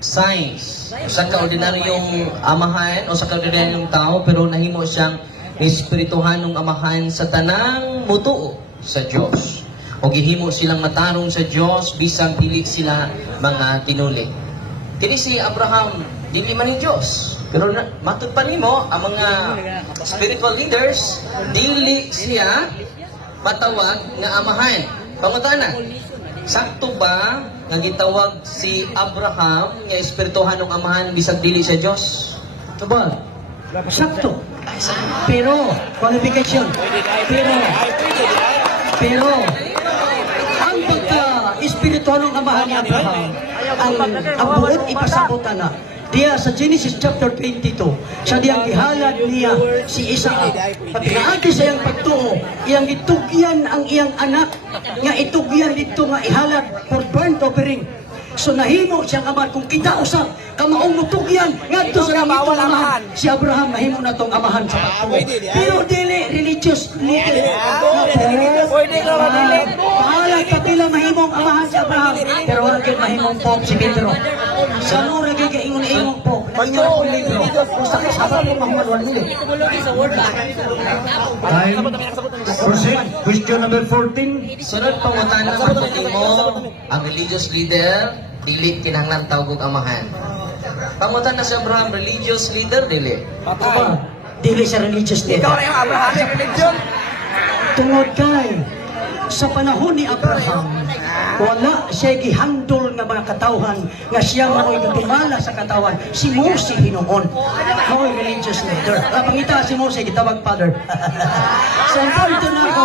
signs. Sa kaordinaryong amahan o sa kaordinaryong tao, pero nahimo siyang espirituhanong amahan sa tanang mutuo sa Diyos. O gihimo silang matarong sa Diyos bisang dili sila mga tinuli. Dili si Abraham, dili man ni Diyos. Pero matud pa nimo ang mga spiritual leaders, dili siya matawag nga amahan. Pangutana, sakto ba nga gitawag si Abraham nga espirituhanong amahan bisag dili siya Diyos? Tubag, sakto. Pero, qualification. Pero, ang pagka-espiritualong amahan ni Abraham, ang buot ipasabutan na. Diya sa Genesis chapter 22, sa diyang ihalad niya si Isaac. Pagkaagi sa iyang pagtuo, iyang itugyan ang iyang anak, nga itugyan dito nga ihalad for burnt offering. So nahimo siyang amahan kung kita usap kamaong mutugyan ngadto sa nangitong amahan. Si Abraham mahimo na tong amahan sa pagtuo. Pero dili religious leader. Pwede ka madili. Pahalag kapila mahimong amahan si Abraham. Pero wala gyud mahimong Pope si Pedro. Sa nura gyud ingon-ingon Pope. Panyo ko libro. Usa ka sa mo mahuman dili. Time. Proceed. Question number 14. Sunod pangutana pagkutin mo ang religious leader, dili kinahanglan tawag og amahan. Pangutan na si Abraham, religious leader, dili. Papa, dili sa religious leader. Ikaw na yung Abraham sa religion. Tungod kay sa panahon ni Abraham, wala siya gihandol nga mga katawhan nga siya mao'y tumala sa katawan. Si Mose hinuon. Mao'y religious leader. Pangita si Mose, gitawag father. So, ito na ako,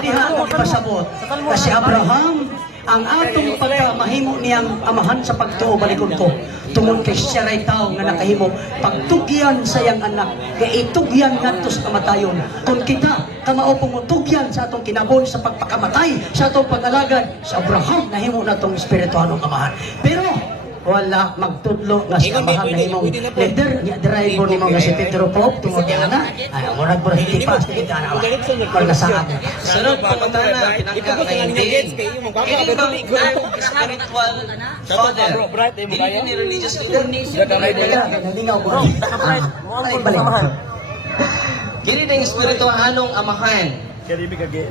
diha ako ipasabot. Kasi Abraham, ang atong pagkamahimo niyang amahan sa pagtuo, balikod ko, tungod kay siya ray tao nga nakahimo pagtugyan sa iyang anak kay itugyan ngadto sa kamatayon. Kung kita kamao pumutugyan sa atong kinabuhi sa pagpakamatay sa atong pag-alagad, sa Abraham nahimo na tong espirituhanong amahan. Pero wala magtudlo nga si Abraham nahimong leader niya driver nimo nga si Pedro Pope tungod niya na ay murag pura hindi pa kita na pag nasaad. Sunod pangutana, pinangka kay hindi. Kini bang spiritual father, dili ni religious leader? Nalingaw ko. Balik. Kini ding espirituhanong amahan,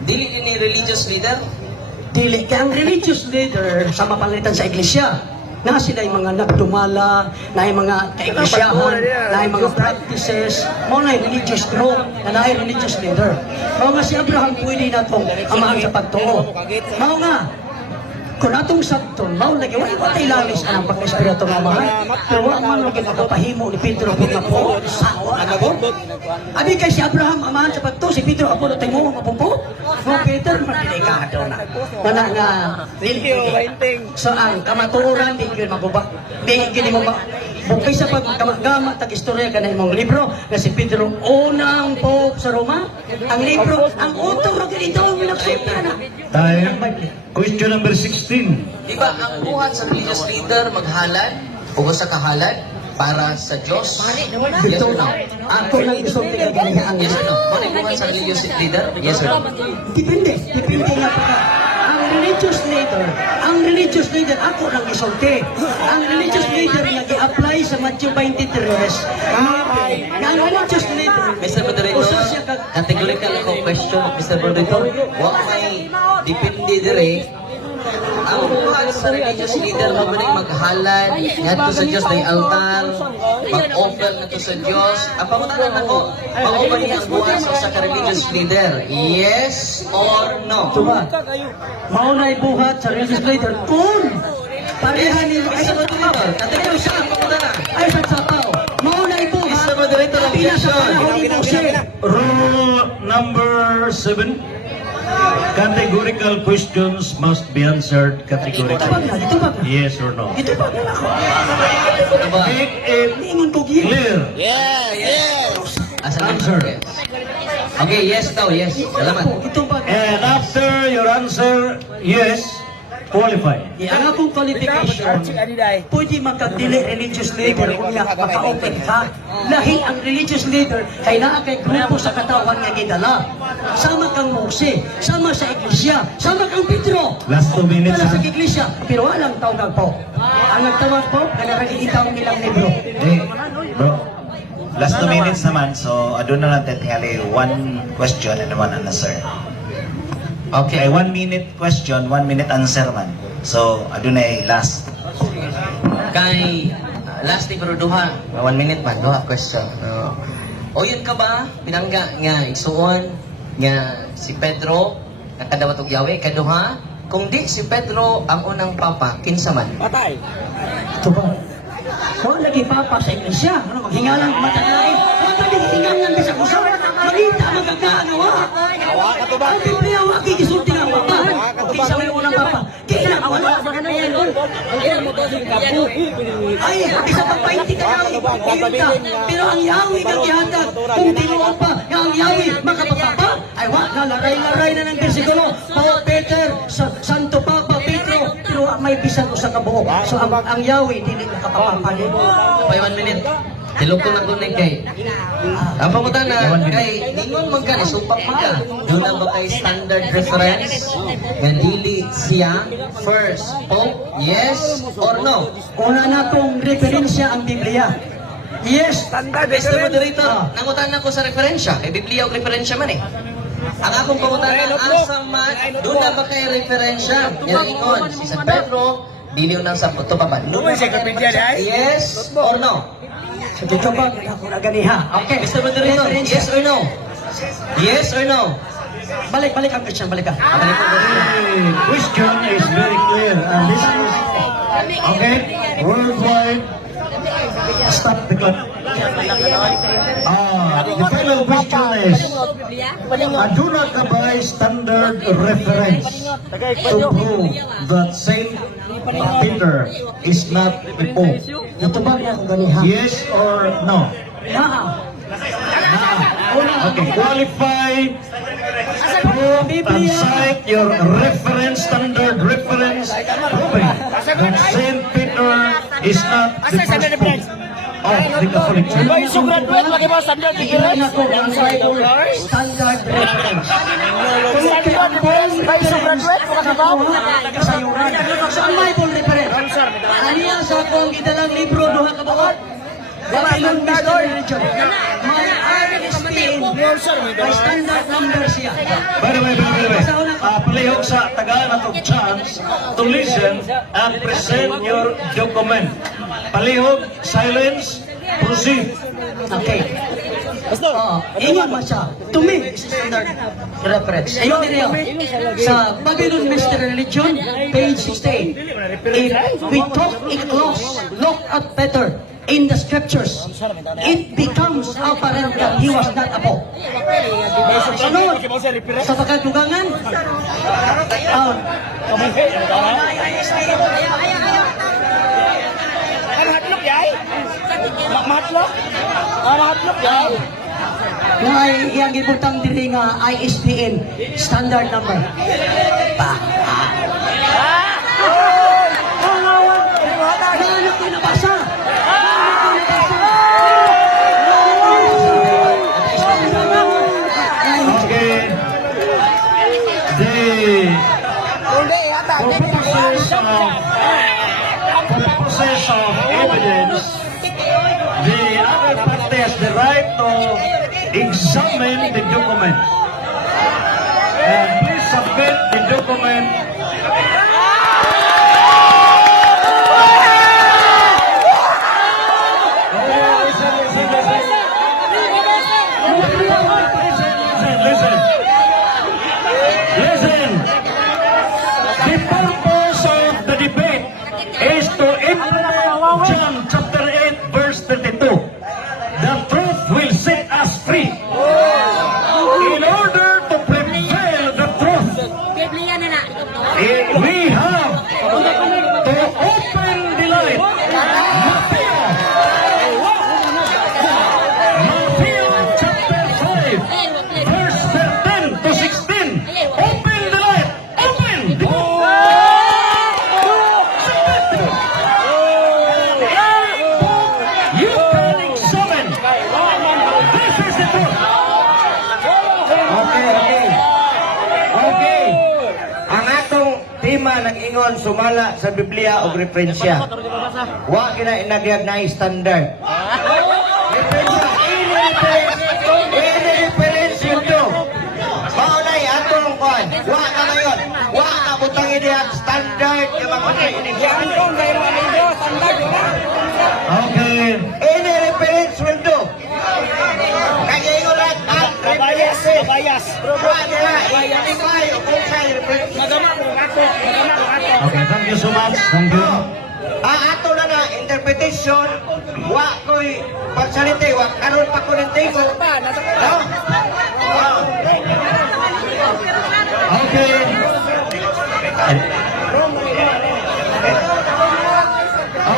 dili ni religious leader? Dili kay ang religious leader sa mapalitan sa iglesia na sila yung mga nagdumala, na yung mga kaiglesiyahan, na yung mga practices, mo na yung religious group, na yung religious leader. Mao nga si Abraham pwede na itong amahan sa pagtuo. Mao nga, kung atong sabton, mao lagi, wala tayo lalis ang pagka-espiritu ng amahan. Pero wala man lagi nakapahimo ni Pedro kung na po, sao na po. Abi kay si Abraham amahan sa pagtuo, si Pedro ako na tayo mo mapumpo. No, Peter, magdelikado na. Wala nga, so ang kamatuoran, di yun magubak. Di yun mo ba? Bukay sa pagkamagama, tag-istorya ka na imong libro, na si Pedro, unang Pope sa Roma. Ang libro, ang utong ganito, ang minaksulta na. Time. Question number 16. Di ba ang buhat sa religious leader maghalad o sa kahalad para sa Diyos? Yes or no? Ako lang gusto tingnan ganyan. Yes or no? Ano yung buhat sa religious leader? Yes or no? Depende nga pa. Ang religious leader, ako lang isulti. Ang religious leader nga i-apply sa Matthew 23. Ang religious leader, Mr. Moderator, usa siya kag categorical ako question, Mr. Moderator. Wa may depende dire. Ang buhat sa religious leader mabalik maghalad ngadto sa Dios ng altar, mag-offer ngadto sa Dios. Ang pangutanan nako, mao ba niya ang buhat sa usa ka religious leader? Yes or no? tuba. Mao na ibuhat sa religious leader kung pareha ni Mr. Moderator, categorical siya ang pangutanan. ay sa sapaw. Mao na ibuhat Mr. Moderator of Pila sa Objection. panahon ni Jose. Rule number 7. Categorical questions must be answered Ito ba categorically. nga? Ito ba nga? Yes or no? Ito ba nga ako? Diba? Make it Ingon ko giya. clear. As an Answer. answer. Okay, yes daw, yes. Salamat. Ito ba nga? And after your answer, yes, qualify. Ang akong qualification, pwede makadili religious leader kung niya maka-open ka. Lahi ang religious leader kay naa kay grupo sa katawan nga gidala. Sama kang Mose, sama sa iglesia, sama kang Pedro. Last 2 minutes, Wala sa ha? iglesia, pero walang tawag po. Ang nagtawag po, kanaragi itaw nilang libro. Bro. Last 2 minutes naman, so aduna lang tingali one question and one answer. Okay, 1 minute question, 1 minute answer man. So aduna last. Kay last ni pero duha, 1 minute man, duha question. O yun ka ba, pinangga nga igsuon nga si Pedro nakadawat og Yahweh kaduha, kung di si Pedro ang unang papa, kinsa man? Ito ba? Kung lagi papa sa iglesia, ano, maghingalan, matalain. Huwag ka hingalan sa kusap. Malita, magkakaagawa. Ang Biblia, huwag kikisulti ng papa. Kisa may unang papa. Kailan, wala. Ay, isa pa 20 ka lang. Pero ang Yahweh kang ihatag. Kung tinuon pa, ang Yahweh makapapapa. Ay, wag na, laray-laray na ng bersikulo. Paul Peter, Santo Papa, Pedro. Pero may bisan ko sa kabuok. So, ang Yahweh, dili nakapapapalin. Pay 1 minute. Tilog ko lang kunin kay. Ang pangutan na kay ningon man ka ni supak man ka. Doon na ba kay standard reference? Nga dili siya first pope, yes or no? Una na kong referensya ang Biblia. Yes, Mr. Moderator, nangutan na ko sa referensya. Kay Biblia og referensya man eh. Ang akong pangutan na asa man, doon na ba kay referensya? Nga ningon, si San Pedro, dili unang sa puto pa man. Yes or no? so dito ba, ako na ganiha. Okay, Mr. Moderator, yes or no? Yes or no? Balik ang Christian, balik ka. The question is very clear. And this is, okay, worldwide. Stop the clock. The final question is, aduna ka ba'y standard reference to prove that Saint Peter is not a pope? Dito ba niya ako ganiha? Yes or no? Naa. Okay, qualify, prove and cite your reference, standard reference, proving that Saint Peter is not the first pope of the Catholic Church. Ilan ako ang Bible standard reference. Kasayuran. So ang Bible reference. Aniya sa akong idalang libro, duha ka bawat. Babylon Mystery Religion. My RSPN, my standard number siya. By the way, palihog sa Tagalog at chance to listen and present your document. Palihog, silence, proceed. Okay. Ingon man siya. To me, is standard reference. Ayun din yun. Sa Babylon Mystery Religion, page 16. If we talk it look at better in the scriptures, it becomes apparent that he was not a pope. Sunod, sa pagkatugangan, nga iyang ibutang diri nga ISBN standard number. Ano ko nabasa? Okay. For purposes of evidence, the other party has the right to examine the document. And please submit the document. Listen. The purpose of the debate is to implement John chapter 8 verse 32. The truth we have to open the line. Matthew chapter 5, verse 10 to 16. Open the line. Open the You can examine. This is the truth. Okay. Ang atong tema nag-ingon sumala sa Biblia o referensya. Wa kina inagyag na standard. Referensya, ini reference yun to. Maunay atong kuan. Wa ka ngayon. Wa ka butang ideyag standard yung mga ini. Okay. Ini reference yun to. Kaya ingon lang ang reference. Wa nila i-identify o kung sa reference. Okay, thank you so much. Thank you. Ato na na interpretation wa ko'y pagsalite wa karon pa ko ng tingo no? Okay.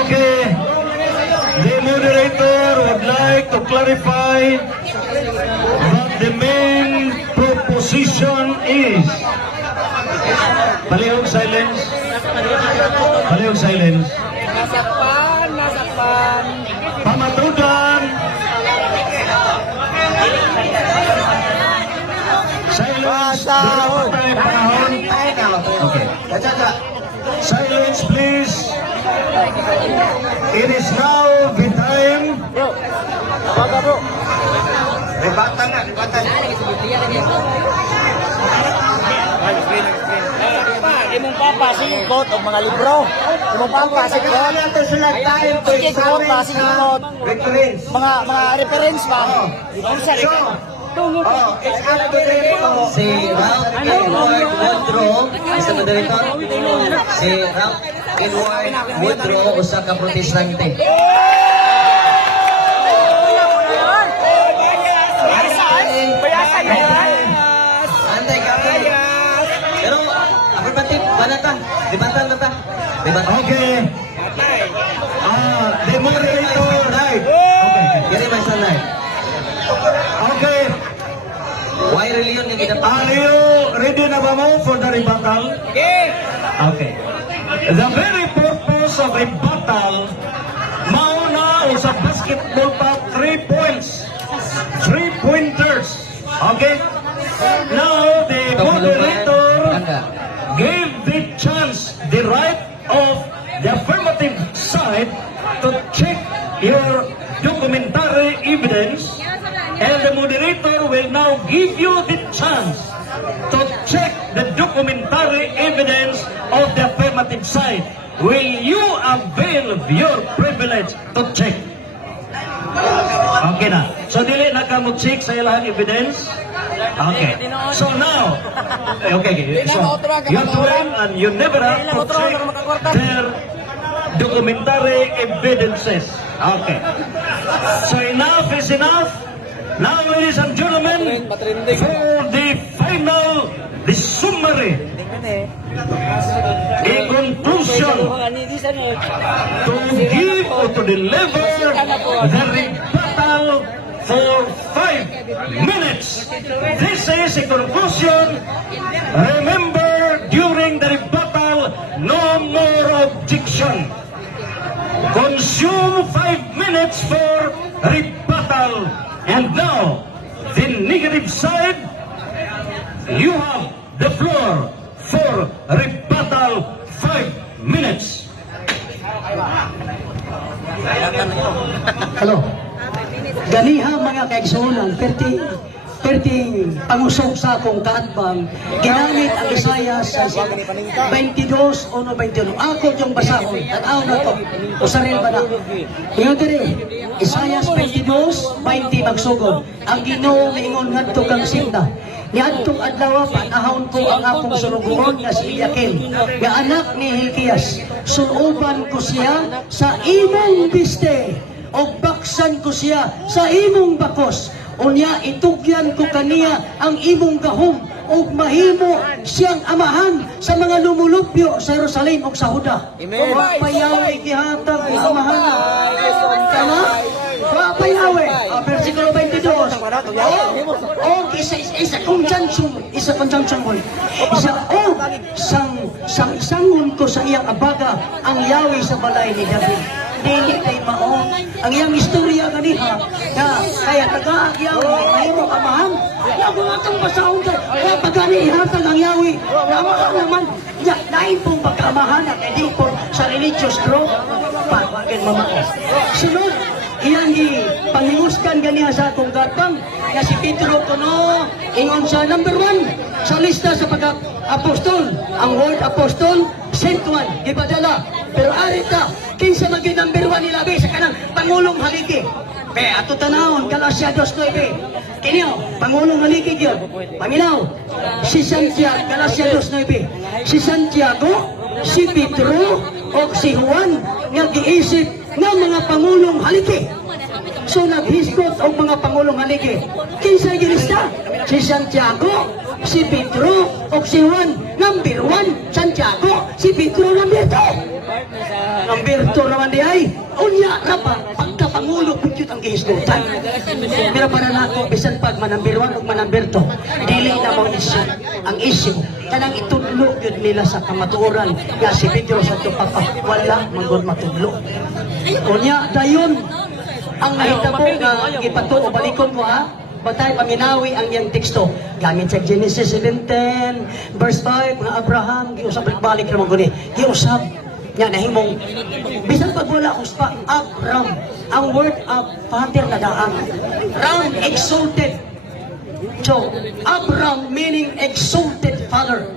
Okay. The moderator would like to clarify what the main proposition is. Palihog silence. Palihog silence. Pamatudan. Silence. Panahon. Okay. Silence, please. It is now the time. Ribatan na, ribatan. Imong papa sikot og mga libro. Imong papa sikot. Kaya na to sila time to Sige, examine papa sikot. reference. Mga reference ba? So, it's up to them to Si Ralph Edward Woodrow, isa moderator. Si Ralph Edward Woodrow, usa ka protestante. Antay ka. Pero, affirmative, wala ta. Debatan na ta. Debatan. Okay. The moderator. Right. Okay. Kiri man sa live. Okay. Why religion yung kita Are you ready na ba mo for the rebuttal? Okay. The very purpose of rebuttal, mauna o sa basketball pa 3 points. 3-pointers. Okay? Now, the moderator gave the chance, the right of the affirmative side to check your documentary evidence, and the moderator will now give you the chance to check the documentary evidence of the affirmative side. Will you avail of your privilege to check? Okay na. So, dili na ka mo-check sa ilang evidence? Okay. So now, okay. So, you have to wait and you never have to check their documentary evidences. Okay. So enough is enough. Now, ladies and gentlemen, for the final, the summary, a conclusion to give or to deliver the rebuttal for 5 minutes. This is a conclusion. Remember, during the rebuttal, no more objection. Consume 5 minutes for rebuttal. And now, the negative side, you have the floor for rebuttal 5 minutes. Hello. Ganiha mga kaigsunan, perti pangusog sa akong kaadbang, ginamit ang Isaias sa 22 o 21. Ako yung basahon, tanaw na to, usaril ba na? Ngayon diri, Isaias 22, 20 magsugod. Ang Ginoo maingon ngadto kang sinda. Niadtong adlaw panahon ko ang akong sulugoon nga si Eliakim, nga anak ni Hilkias. Sunuban ko siya sa imong biste, o baksan ko siya sa imong bakos. Unya itugyan ko kaniya ang imong gahom ug mahimo siyang amahan sa mga lumulupyo sa Jerusalem ug sa Huda. Wa pa Yahweh gihatag ang amahan. Tama? Wa pa Yahweh. Versikulo 22. Isa conjunction boy. Sangun ko sa iyang abaga ang Yahweh sa balay ni David. Dili kay mao ang iyang istorya ganiha na kaya taga Yahweh mahimo amahan. Lago atong basahon kay pagani hatag ang Yahweh. Amahan naman. Lain pong pagkaamahan at hindi po sa religious group pagwagin mamao. Sunod, iyang pangimuskan ganiha sa akong garbang na si Pedro kuno ingon sa number 1 sa lista sa pagka-apostol. Ang word apostol, sent one, ipadala. Pero arita, kinsa maging number 1 nilabi sa kanang Pangulong Haligi. Kaya ato tanawon, Galacia 2:9. Kinyo, Pangulong Haligi yun. Paminaw, si Santiago, Galacia 2:9. Si Santiago, si Pedro, o si Juan, nga giisip ng mga Pangulong Haligi. So naghisgot og mga Pangulong Haligi. Kinsa gilista? Si Santiago, si Pedro, o si Juan. Number 1, Santiago, si Pedro, number 2. Number 2 naman di ay, unya na ba, pagkapangulo kudyot ang gihisgotan. Pero para na ako, bisan pag number 1 o number 2, dili na mo isya ang issue. Kanang itudlo yun nila sa kamatuoran. Kaya si Pedro sa tupapa, wala manggod matudlo. Unya, dayon, ang nahitabo nga ipatuo, balikon ko ha, batay paminawi ang iyang teksto. Gamit sa Genesis 17, verse 5, nga Abraham, giusap balik naman ko ni, giusap, nga nahimong, bisan pag wala uspa, Abram, ang word of father na daan. Ram, exalted. So, Abram meaning exalted father.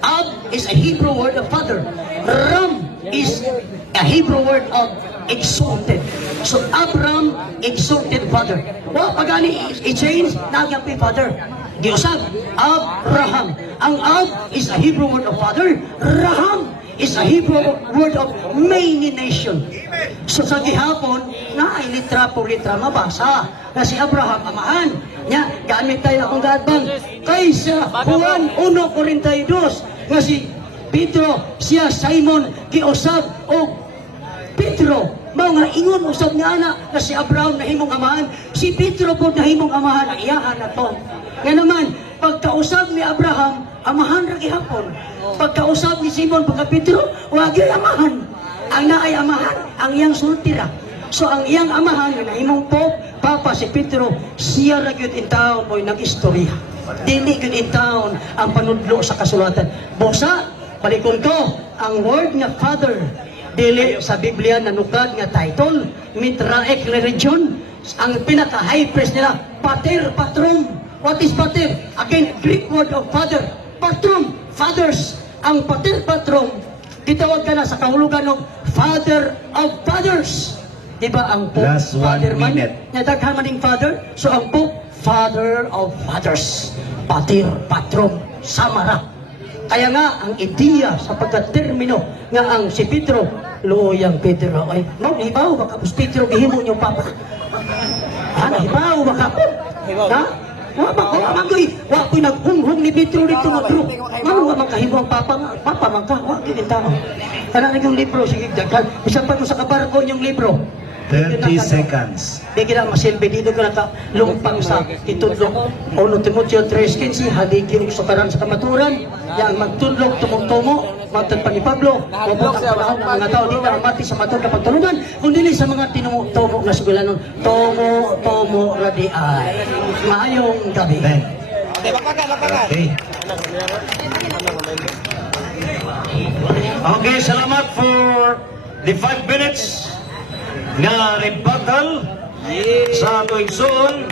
Ab is a Hebrew word of father. Ram is a Hebrew word of exalted. So, Abram, exalted father. Wa pagani i-change, nagyang father. Diosab, Abraham. Ang Ab is a Hebrew word of father. Raham is a Hebrew word of many nation. So sa gihapon, na ay litra po litra mabasa na si Abraham amahan. Nya, gamit tayo akong gadbang. Kaysa Juan 1:42 nga si Pedro, siya Simon, giusab o Pedro. Mga ingon usab nga ana na si Abraham nahimong amahan. Si Pedro po nahimong amahan ang iyahan na to. Nga naman, pagkausap ni Abraham, amahan ra gihapon. Pagkausap ni Simon pagka Pedro, wagi amahan. Ang naay amahan, ang iyang sultira. So ang iyang amahan, nga nahimong Pope, Papa si Pedro, siya ra gyud in town mo'y nag-istorya. Dili gyud in town ang panudlo sa kasulatan. Bosa, balikon ko, ang word nga Father, dili sa Biblia nanukad nga title, Mitraek Religion, ang pinaka-high priest nila, Pater Patrum. What is Pater? Again, Greek word of Father. Patrum, fathers. Ang Pater Patrum, ditawag ka na sa kahulugan ng Father of Fathers. Diba ang Pope? Last 1 Father man, minute. nadaghan man ng Father. So ang Pope, Father of Fathers. Pater Patrum, Samara. Kaya nga, ang ideya sa pagkatermino nga ang si Pedro, loyang Pedro, ay, nahibaw ba kapos Pedro, gihimo niyong papa? Ha, nahibaw ba kapos? Ha? Wala ko'y naghunghong ni Pedro dito na bro. Wala makahimo ang papa nga. Papa man ka, wala kinitao. Kana na yung libro, sige, daghan. Isang pa sa kabarko yung libro. 30 seconds. Di kita masilbi dito ka nakalumpang sa itudlok. Ono Timoteo 3:15, haligin sa karan sa kamaturan. Yang magtudlok tumong-tumo, magtagpan ni Pablo. Wabot ang panahon ng mga tao di na mati sa matod kapag tulungan. Kung dili sa mga tinumo-tumo na sugulanon, tomo radi ay. Maayong gabi. Ben. Okay. Okay, salamat for the 5 minutes nga rebuttal sa tuigsoon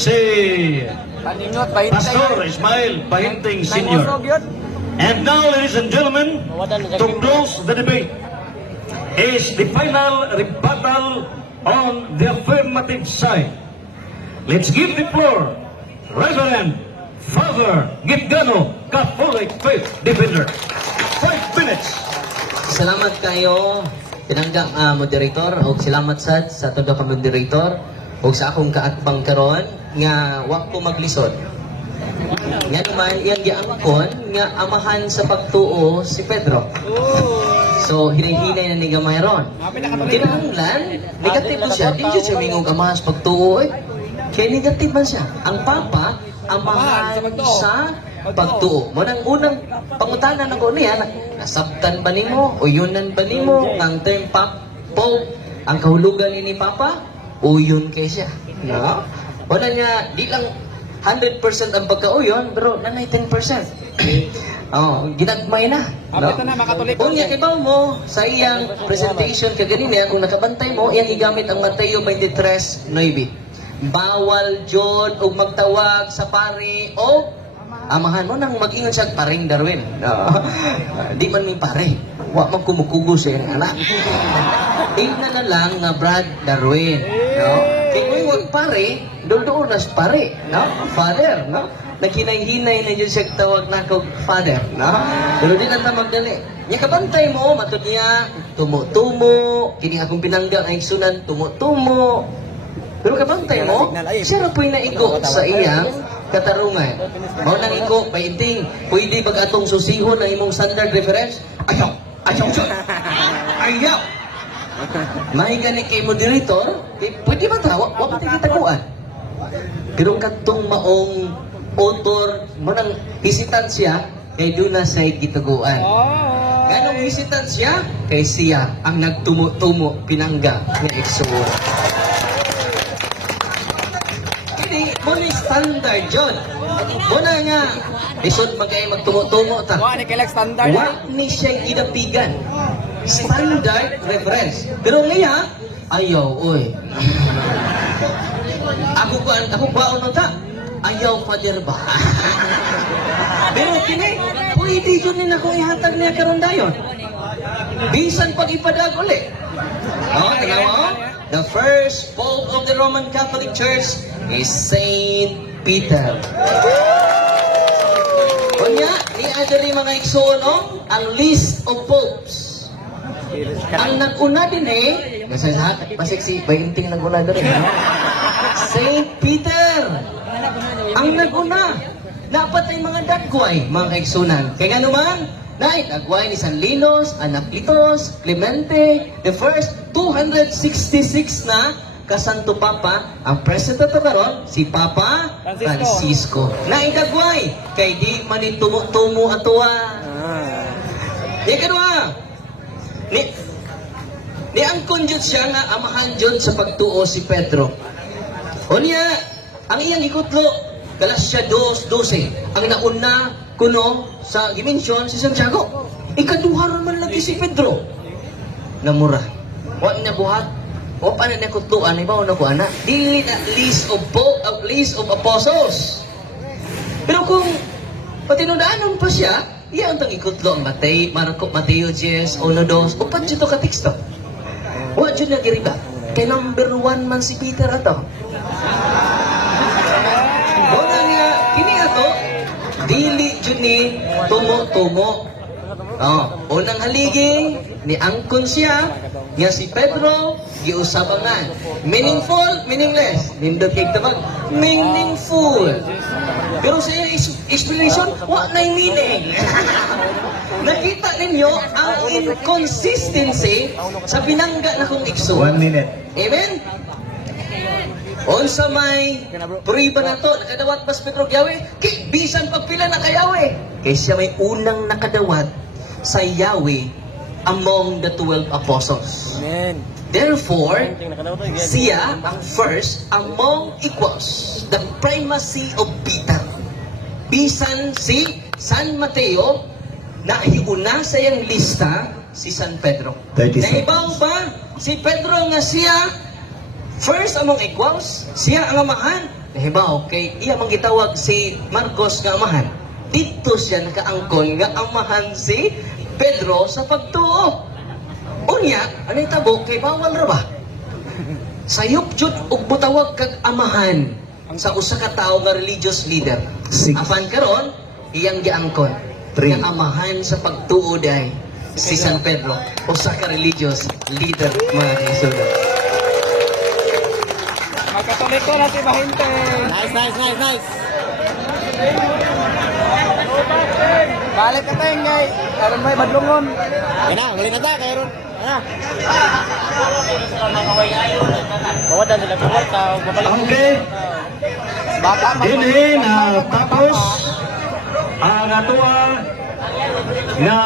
si Pastor Ismael Pahinting Sr. And now, ladies and gentlemen, to close the debate is the final rebuttal on the affirmative side. Let's give the floor, Reverend Father Gitgano, Catholic Faith Defender. 5 minutes. Salamat kayo, tinanggap moderator, o salamat sa tanda ka moderator, o sa akong kaatbang karon nga wa ko maglisod. Nga naman, iyang giangkon nga amahan sa pagtuo si Pedro. So, hinihinay na ni Gamay ron. Kinahanglan, negatibo siya. Di siya mingong amahan sa pagtuo eh. Kaya negative man siya. Ang Papa, amahan sa pagtuo. Munang unang pangutanan ako niya, nasabtan ba nimo? O yunan ba nimo? Ang term Pope, ang kahulugan ni Papa, uyon kay siya. No? Wala niya, di lang 100% ang pagkauyon, pero nanay 10%. Oh, ginagmay na. No? Unya ibaw mo sa iyang presentation kaganina, kung nakabantay mo, iyang igamit ang Mateo 23:9. Bawal jud og magtawag sa pare o amahan mo nang mag-ingon siya paring Darwin. No? Di man may pare. Wa man kumukugo sa iyang anak. Tingnan na lang nga Brad Darwin. No? Kaya kung huwag pare, doon nas pare. No? Father. No? Naghinay-hinay na dyan siya tawag na kong father. No? Pero di na magdali. Niya kabantay mo, matod niya, tumo-tumo. Kini akong pinangga ang sunan, tumo-tumo. Pero kabantay mo, siya na po'y naigo sa iyang katarungan. Mao nang iko, painting, pwede bag atong susihon ang imong standard reference? Ayaw! Ayaw! Ayaw! May gani kay moderator, pwede ba tawa? Wa pa tayo taguan. Pero katong maong author, manang hisitansya, kay doon na sa'y gitaguan. Ganong hisitansya, kay siya ang nagtumo-tumo pinangga ng igsuon. Kini, muna standard yun. Muna nga, isod magkaya magtumo-tumo ta. Wa ni kailang standard. Wa ni siya gidapigan. Standard reference. Pero ngayon, ayaw, oy. Ako ba ano ta? Ayaw, father ba? Pero kini, pwede yun din ako ihatag niya karon dayon. Bisan pag ipadag ulit. Tanawa mo? The first Pope of the Roman Catholic Church is Saint Peter. Kunya, ni-adari mga igsoon ang list of popes. Ang nag-una din pasik si Baginting nag-una din Saint Peter. Ang nag-una. Dapat ay mga dagway, mga kaigsunan. Kaya nga naman, dagway ni San Linos, Anacletus, Clemente, the first 266 na kasanto Papa, ang president to karon si Papa Francisco. Naidagway, kay di man tumo-tumo atoa. Di kadua. Ni angkon jud siya nga amahan jud sa pagtuo si Pedro. Unya, ang iyang ikutlo, Galatia 2:12. Ang nauna kuno sa dimensyon si Santiago. Ikaduha man lagi si Pedro. Namura. Wa na buhat. O pa na nakutluan ibaw na ko ana. Dili na list of apostles. Pero kung patinudaanon pa siya, iya ang ikutlo ang Mateo 10, 1, 2, upat dito ka teksto. Wa jud na giriba. Kay number 1 man si Peter ato. Wala niya, kini ato, dili jud ni tumo-tumo. Unang haligi, ni angkon siya, niya si Pedro, giusabangan. Meaningful, meaningless. Nindot kay tabag, meaningful. Pero sa explanation, wa na meaning. Nakita ninyo ang inconsistency sa binangga na kong ikso. 1 minute. Amen? Unsa may pruiba na to, nakadawat mas Pedro Yahweh, bisan pagpila na kay Yahweh. Kaya siya may unang nakadawat sa Yahweh among the 12 apostles. Amen. Therefore, siya ang first among equals, the primacy of Peter. Bisan si San Mateo, nahiuna sa iyang lista si San Pedro. 30 seconds. Naibaw ba si Pedro nga siya first among equals, siya ang amahan? Nahibaw, kay iya mang gitawag si Marcos nga amahan. Dito siya nakaangkon nga amahan si Pedro sa pagtuo. Unya, anong tabo, kay bawal ra ba? Sayop jud og butawag kag amahan sa usa ka tawo nga religious leader. 6. Apan karon, iyang giangkon. 3. Nga amahan sa pagtuo day si San Pedro, usa ka religious leader mga kaisunan. Magkatoliko na si Bahinte. Nice. Balik ka tayo ngay. Karon may badlongon. Ina, wala na ta karon. Ana. Bawadan sila tuwal ta babalik. Okay. Bata pa. Dinhi na tapos ang atua nga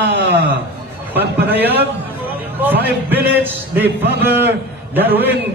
pagpanayag 5 minutes ni Father Darwin